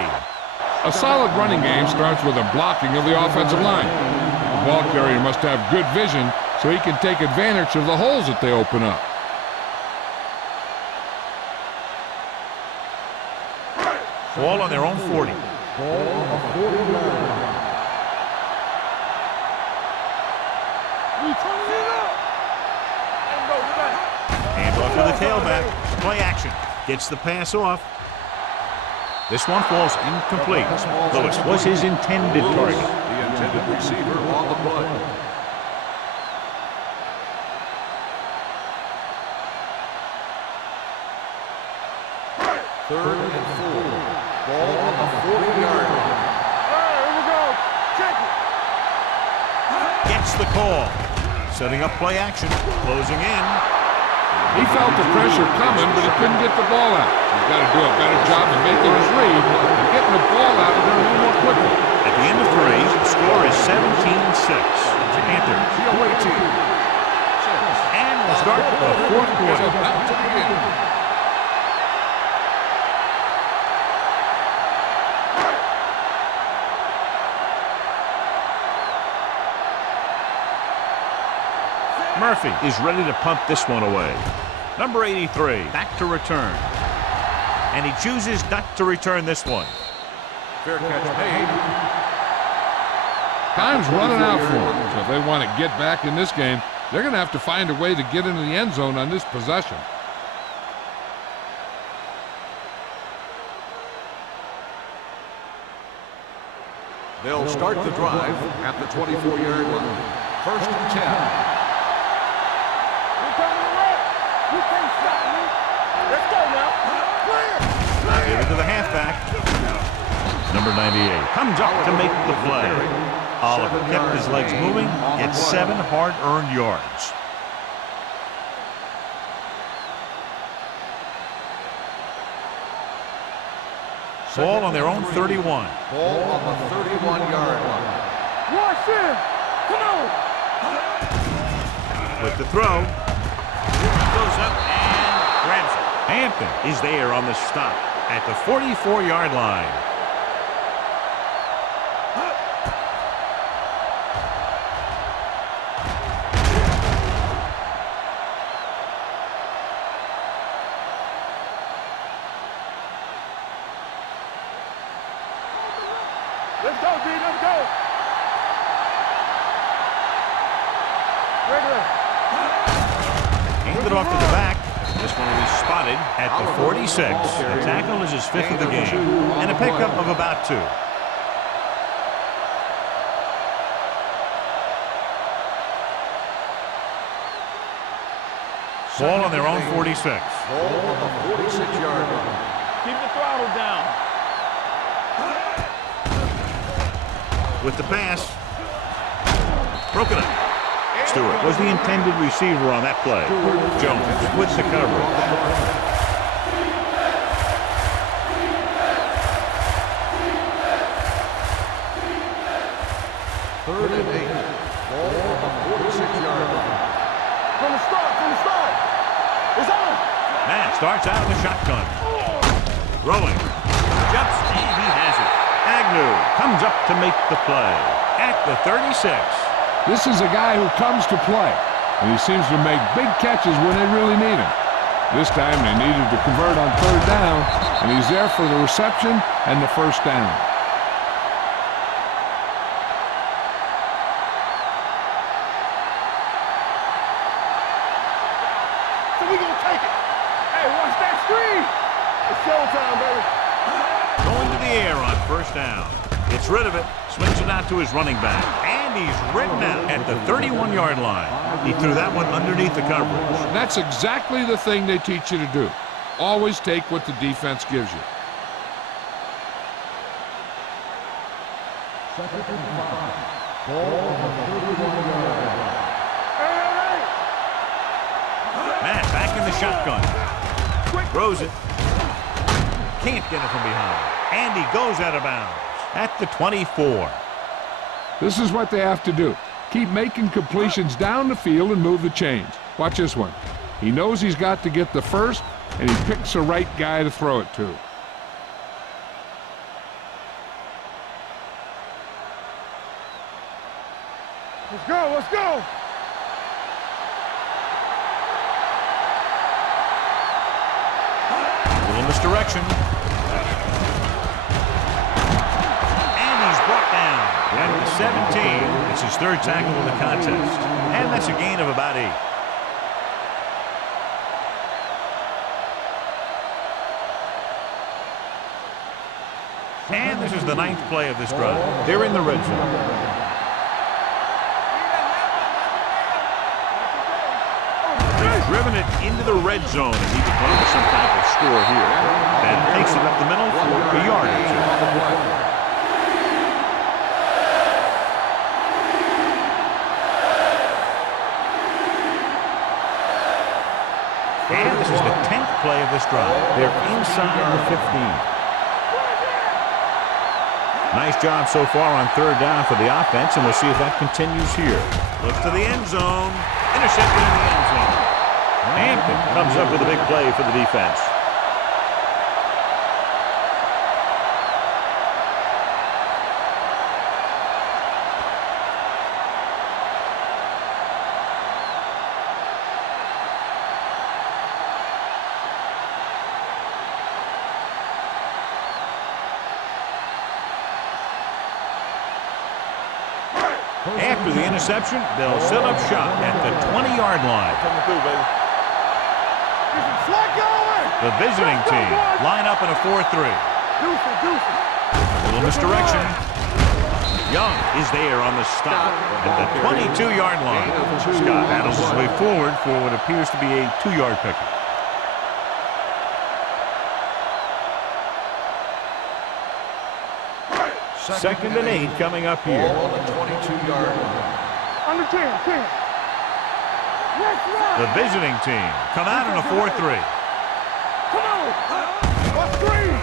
A solid running game starts with a blocking of the offensive line. The ball carrier must have good vision so he can take advantage of the holes that they open up. Ball on their own 40. Hand off to the tailback. Play action. Gets the pass off. This one falls incomplete. Lewis was his intended target. The intended receiver on the play. Third and 4. Ball on the 40-yard line. Here we go. Check it. Gets the call. Setting up play action. Closing in. He felt the pressure coming, but he couldn't get the ball out. He's got to do a better job of making his read and getting the ball out of there a little more quickly. At the end of 3, the score is 17-6. Panthers. The away team. And we'll start the fourth quarter. About to begin. Murphy is ready to pump this one away. Number 83, back to return. And he chooses not to return this one. Fair catch made. Time's running out for them, so if they want to get back in this game, they're going to have to find a way to get into the end zone on this possession. They'll start the drive at the 24-yard line. First and 10. You can't stop me. Let's go now. Give it to the halfback. Number 98 comes up to make the play. Oliver kept his legs moving, gets 7 hard-earned yards. Ball on their own 31. Ball on the 31-yard line. Wash in. Come on. With the throw. Goes up and grabs it. Hampton is there on the stop at the 44-yard line. Let's go, D. Let's go. Regular. Handed off to the back. This one will be spotted at the 46. The tackle is his 5th of the game. And a pickup of about 2. Ball on their own 46. Ball on the 46-yard line. Keep the throttle down. With the pass. Broken up. Stewart was the intended receiver on that play. Jones with the coverage. Third and 8. Ball on the 46-yard line. From the start. It's on. Matt starts out of the shotgun. Rolling. Jumps, and he has it. Agnew comes up to make the play at the 36. This is a guy who comes to play, and he seems to make big catches when they really need him. This time they needed to convert on third down, and he's there for the reception and the first down. So we gonna take it. Hey, watch that screen. It's showtime, baby. Going to the air on first down. Gets rid of it, swings it out to his running back, and he's ridden out at the 31-yard line. He threw that one underneath the coverage. That's exactly the thing they teach you to do. Always take what the defense gives you. Matt back in the shotgun. Throws it. Can't get it from behind. And he goes out of bounds at the 24. This is what they have to do. Keep making completions down the field and move the chains. Watch this one. He knows he's got to get the first, and he picks the right guy to throw it to. Let's go, let's go. A little misdirection. And he's brought down at the 17. It's his third tackle of the contest. And that's a gain of about 8. And this is the 9th play of this drive. They're in the red zone. Driven it into the red zone, and he can run for some type of score here. Then takes it up the middle for a yard or 2. And this is the 10th play of this drive. They're inside the 15. Nice job so far on third down for the offense, and we'll see if that continues here. Looks to the end zone. Intercepted in the end zone. Hampton comes up with a big play for the defense. After the interception, they'll set up shop at the 20-yard line. Coming through, baby. The visiting team line up in a 4-3. A little misdirection. Young is there on the stop at the 22-yard line. Scott battles his way forward for what appears to be a 2-yard pickup. Second and 8 coming up here. Ball on the 22-yard line. Under 10. The visiting team come out in a 4-3. Come on.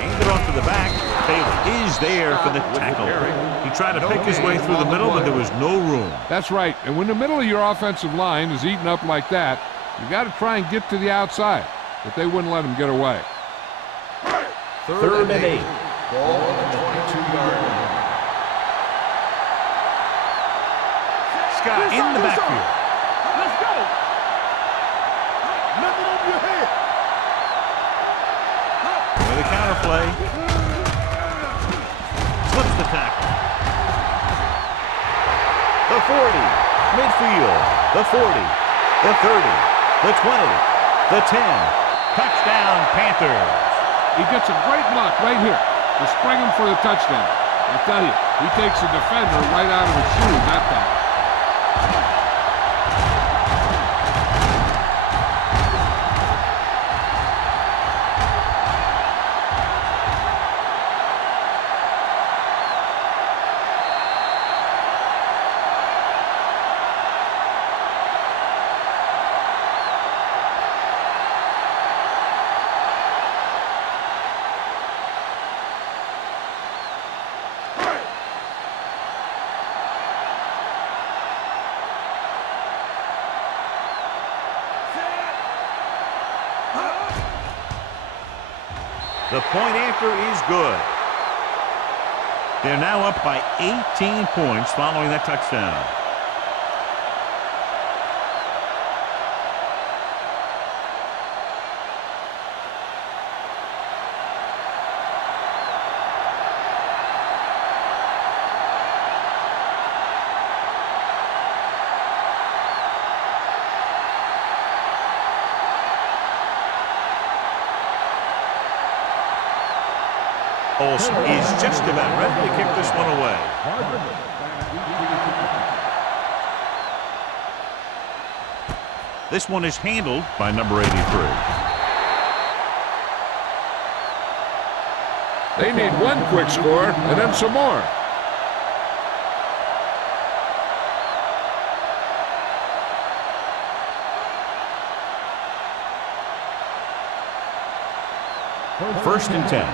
Aimed it off to the back. Taylor is there for the tackle. He tried to pick his way through the middle, but there was no room. That's right. And when the middle of your offensive line is eaten up like that, you got to try and get to the outside. But they wouldn't let him get away. Third and 8. Ball on the 22-yard line. Scott in the backfield. Let's go. Nothing over your head. With a counter play. Slips the tackle. The 40. Midfield. The 40. The 30. The 20. The 10. Touchdown, Panthers. He gets a great block right here to spring him for the touchdown. I tell you, he takes the defender right out of his shoes that time. The point after is good. They're now up by 18 points following that touchdown. Olsen is just about ready to kick this one away. This one is handled by number 83. They need one quick score and then some more. First and 10.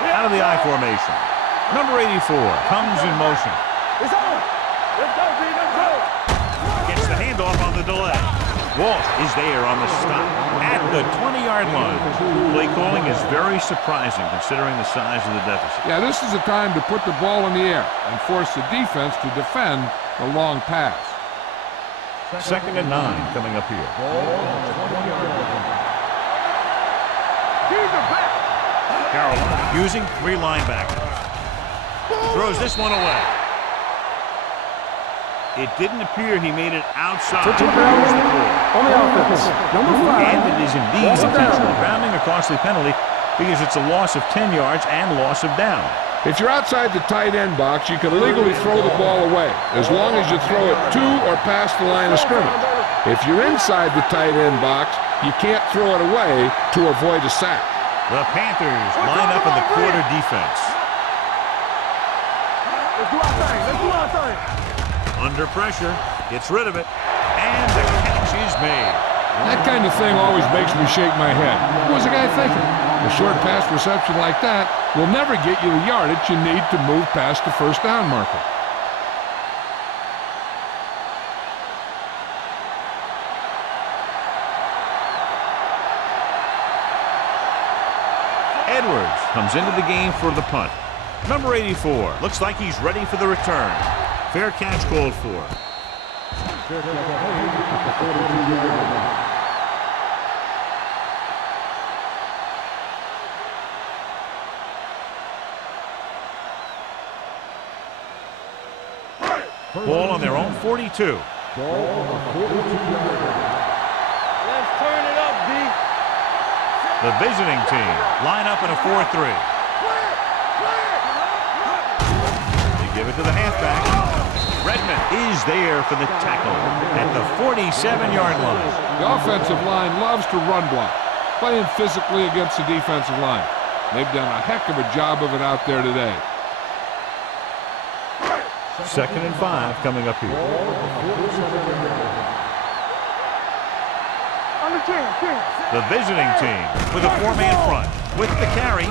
Out of the I formation. Number 84 comes in motion. It's on. Let's go, B. Let's go. Gets the handoff on the delay. Walsh is there on the stop at the 20-yard line. Play calling is very surprising considering the size of the deficit. Yeah, this is the time to put the ball in the air and force the defense to defend the long pass. Second and 9 coming up here. Carolina using 3 linebackers. Throws this one away. It didn't appear he made it outside. On the offense, number 5. And it is indeed intentional grounding, a costly penalty because it's a loss of 10 yards and loss of down. If you're outside the tight end box, you can legally throw the ball away, as long as you throw it to or past the line of scrimmage. If you're inside the tight end box, you can't throw it away to avoid a sack. The Panthers line up in the quarter defense. Let's do our thing. Let's do our thing. Under pressure, gets rid of it, and the catch is made. That kind of thing always makes me shake my head. What was the guy thinking? A short pass reception like that will never get you the yardage you need to move past the first down marker. Edwards comes into the game for the punt. Number 84 looks like he's ready for the return. Fair catch called for. Ball on their own 42. Let's turn it up, B. The visiting team line up in a 4-3. They give it to the halfback. Redmond is there for the tackle at the 47-yard line. The offensive line loves to run block, playing physically against the defensive line. They've done a heck of a job of it out there today. Second and 5 coming up here. The visiting team with a 4-man front. With the carry,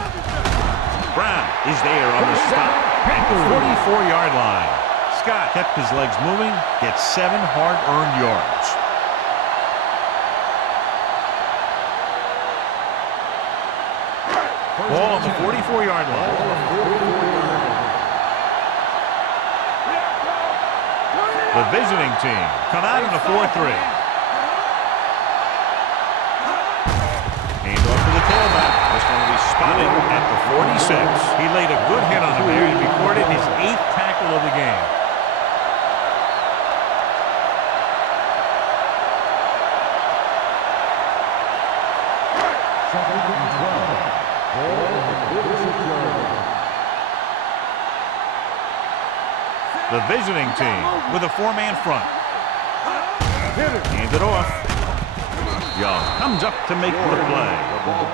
Brown is there on the stop at the 44-yard line. Scott kept his legs moving, gets 7 hard-earned yards. Ball on the 44-yard line. The visiting team come out in a 4-3. Handoff to the tailback. This one will be spotted at the 46. He laid a good hit on him there. He recorded his 8th tackle of the game. The visiting team with a 4-man front. Hand it off. Young comes up to make the play.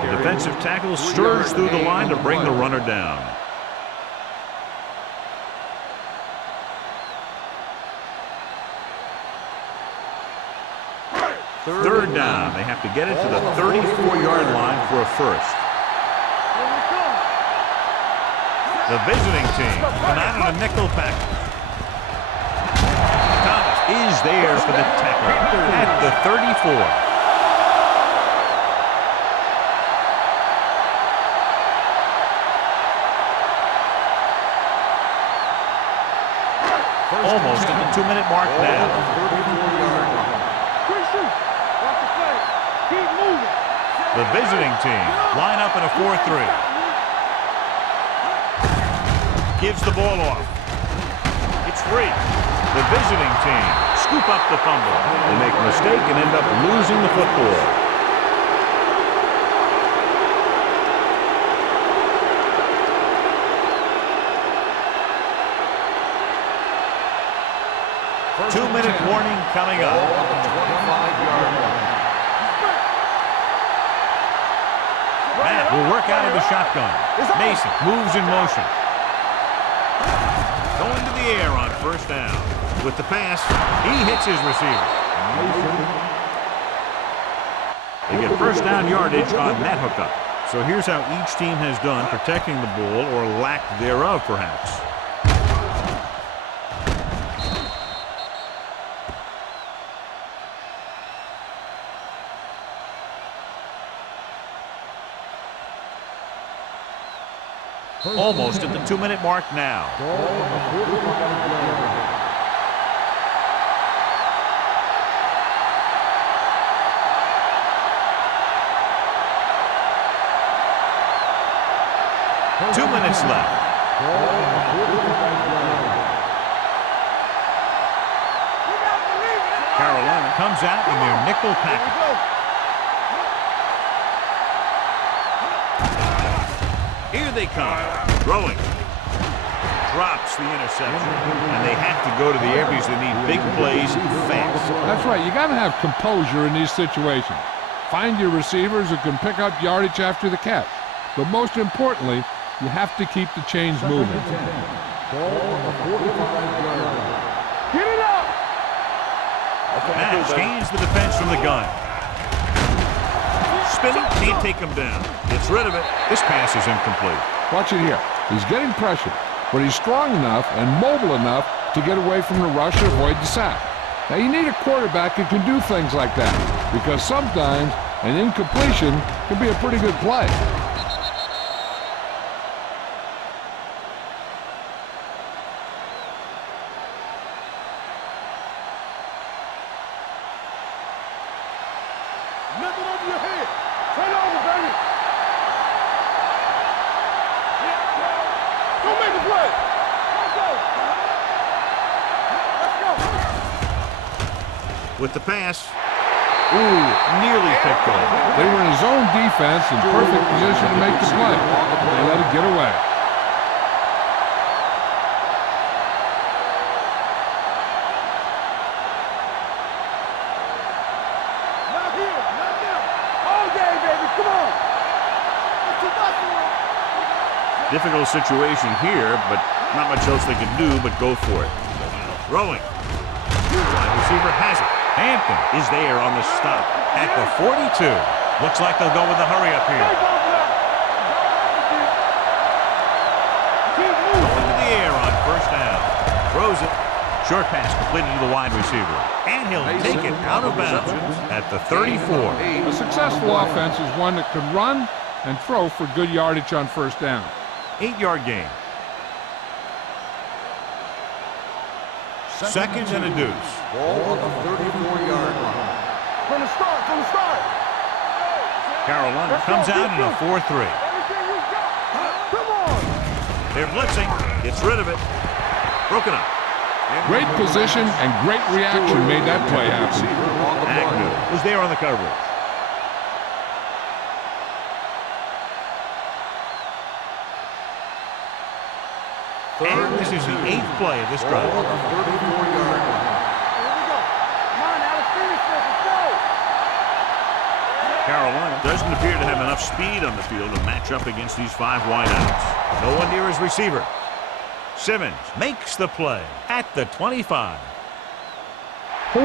The defensive tackle stirs through the line to bring the runner down. Third down. They have to get it to the 34-yard line for a first. The visiting team come out in a nickel package. Is there for the tackle at the 34. Almost at the 2-minute mark now. Quick shoot. Watch the play. Keep moving. The visiting team line up in a 4-3. Gives the ball off. It's free. The visiting team scoop up the fumble. They make a mistake and end up losing the football. Two-minute warning coming up. Matt will work out of the shotgun. Mason moves in motion. Going to the air on first down. With the pass, he hits his receiver. They get first down yardage on that hookup. So here's how each team has done protecting the ball, or lack thereof, perhaps. Almost at the 2-minute mark now. Two minutes left. Carolina comes out in their nickel package. Here they come. Throwing. Drops the interception. And they have to go to the air because they need big plays fast. That's right. You got to have composure in these situations. Find your receivers who can pick up yardage after the catch. But most importantly, you have to keep the chains moving. Get it up! Matt gains the defense from the gun. Spinning, can't take him down. Gets rid of it. This pass is incomplete. Watch it here. He's getting pressure, but he's strong enough and mobile enough to get away from the rush and avoid the sack. Now, you need a quarterback who can do things like that, because sometimes an incompletion can be a pretty good play. Nothing over your head. Turn over, baby. Don't make a play. Let's go. Let's go. With the pass. Ooh, nearly picked off. They were in zone defense in perfect position to make the play. They let it get away. Not here. Not now. All day, baby. Come on. Let's do basketball. Difficult situation here, but not much else they can do but go for it. Throwing. Wide receiver has it. Hampton is there on the stop at the 42. Looks like they'll go with the hurry up here. Going to the air on first down. Throws it. Short pass completed to the wide receiver. And he'll take it out of bounds at the 34. A successful offense is one that can run and throw for good yardage on first down. 8-yard gain. Seconds and a deuce. Ball on the 34-yard line. From the start. Carolina comes out in a 4-3. Everything you got. Come on. They're blitzing. Gets rid of it. Broken up. Great position and great reaction made that play happen. Agnew was there on the coverage. And this is the 8th play of this drive. Ball on the 34-yard line. Here we go. Come on, now let's finish this. Let's go. Carolina doesn't appear to have enough speed on the field to match up against these 5 wideouts. No one near his receiver. Simmons makes the play at the 25. The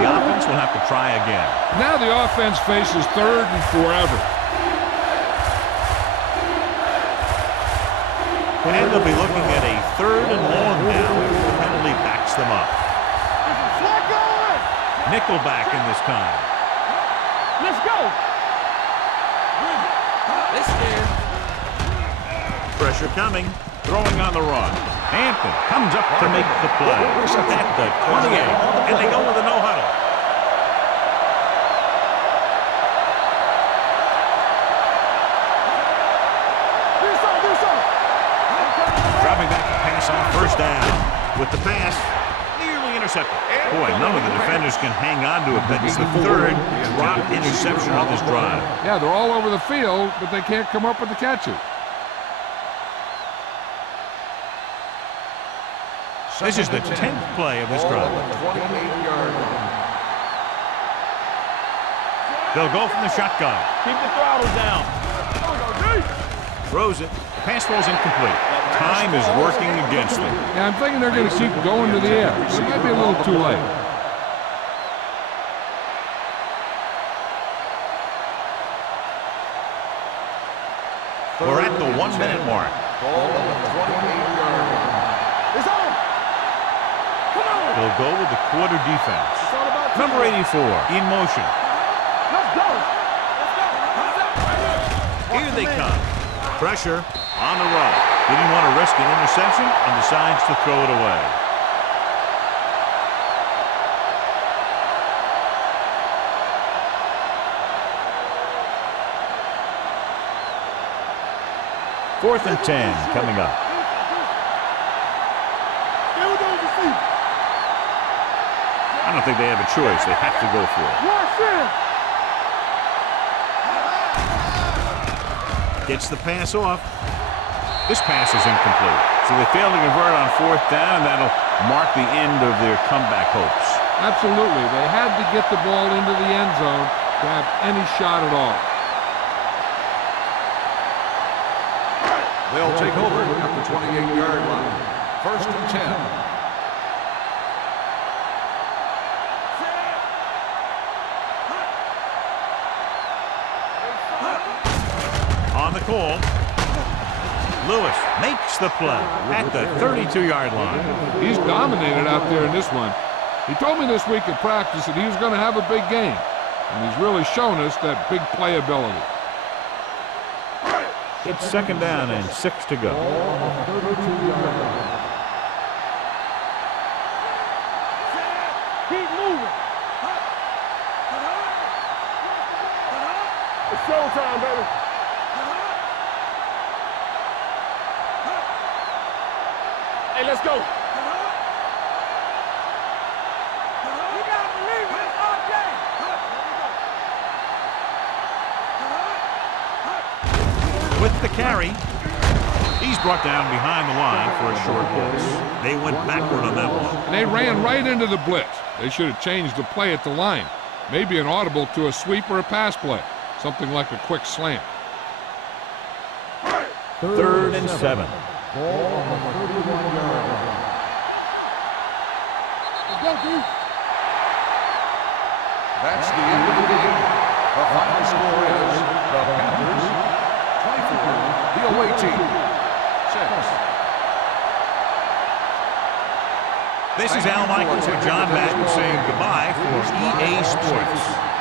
offense will have to try again. Now the offense faces 3rd and forever. And they'll be looking at a 3rd and long now. The penalty backs them up. Flag going. Nickelback in this time. Let's go. Pressure coming. Throwing on the run. Hampton comes up to make the play. At the 28, and they go with a no-huddle. Dropping back to pass on first down. With the pass, nearly intercepted. Boy, none of the defenders can hang on to it. That's the third dropped interception on this drive. Yeah, they're all over the field, but they can't come up with the catches. This is the 10th play of this drive. They'll go from the shotgun. Keep the throttle down. Throws it. The pass falls incomplete. Time is working against them. Yeah, I'm thinking they're going to keep going to the air. It might be a little too late. We're at the 1-minute mark. It's on. Come on. They'll go with the quarter defense. It's all about Number 84 in motion. Let's go. Here they come. Pressure on the run. He didn't want to risk an interception and decides to throw it away. Fourth and 10 coming up. I don't think they have a choice. They have to go for it. Gets the pass off. This pass is incomplete. So they fail to convert on fourth down, and that'll mark the end of their comeback hopes. Absolutely. They had to get the ball into the end zone to have any shot at all. They'll take over at the 28-yard line. First and 10. On the call, Lewis makes the play at the 32-yard line. He's dominated out there in this one. He told me this week at practice that he was going to have a big game, and he's really shown us that big playability. It's second down and 6 to go. Keep moving. It's showtime, baby. Hey, let's go. You gotta believe it, RJ. With the carry, he's brought down behind the line for a short loss. They went backward on that one. And they ran right into the blitz. They should have changed the play at the line. Maybe an audible to a sweep or a pass play. Something like a quick slant. Third and 7. That's the end of the game. The final score is the Panthers 24, the away team 6. This is Al Michaels and John Madden saying goodbye for EA Sports.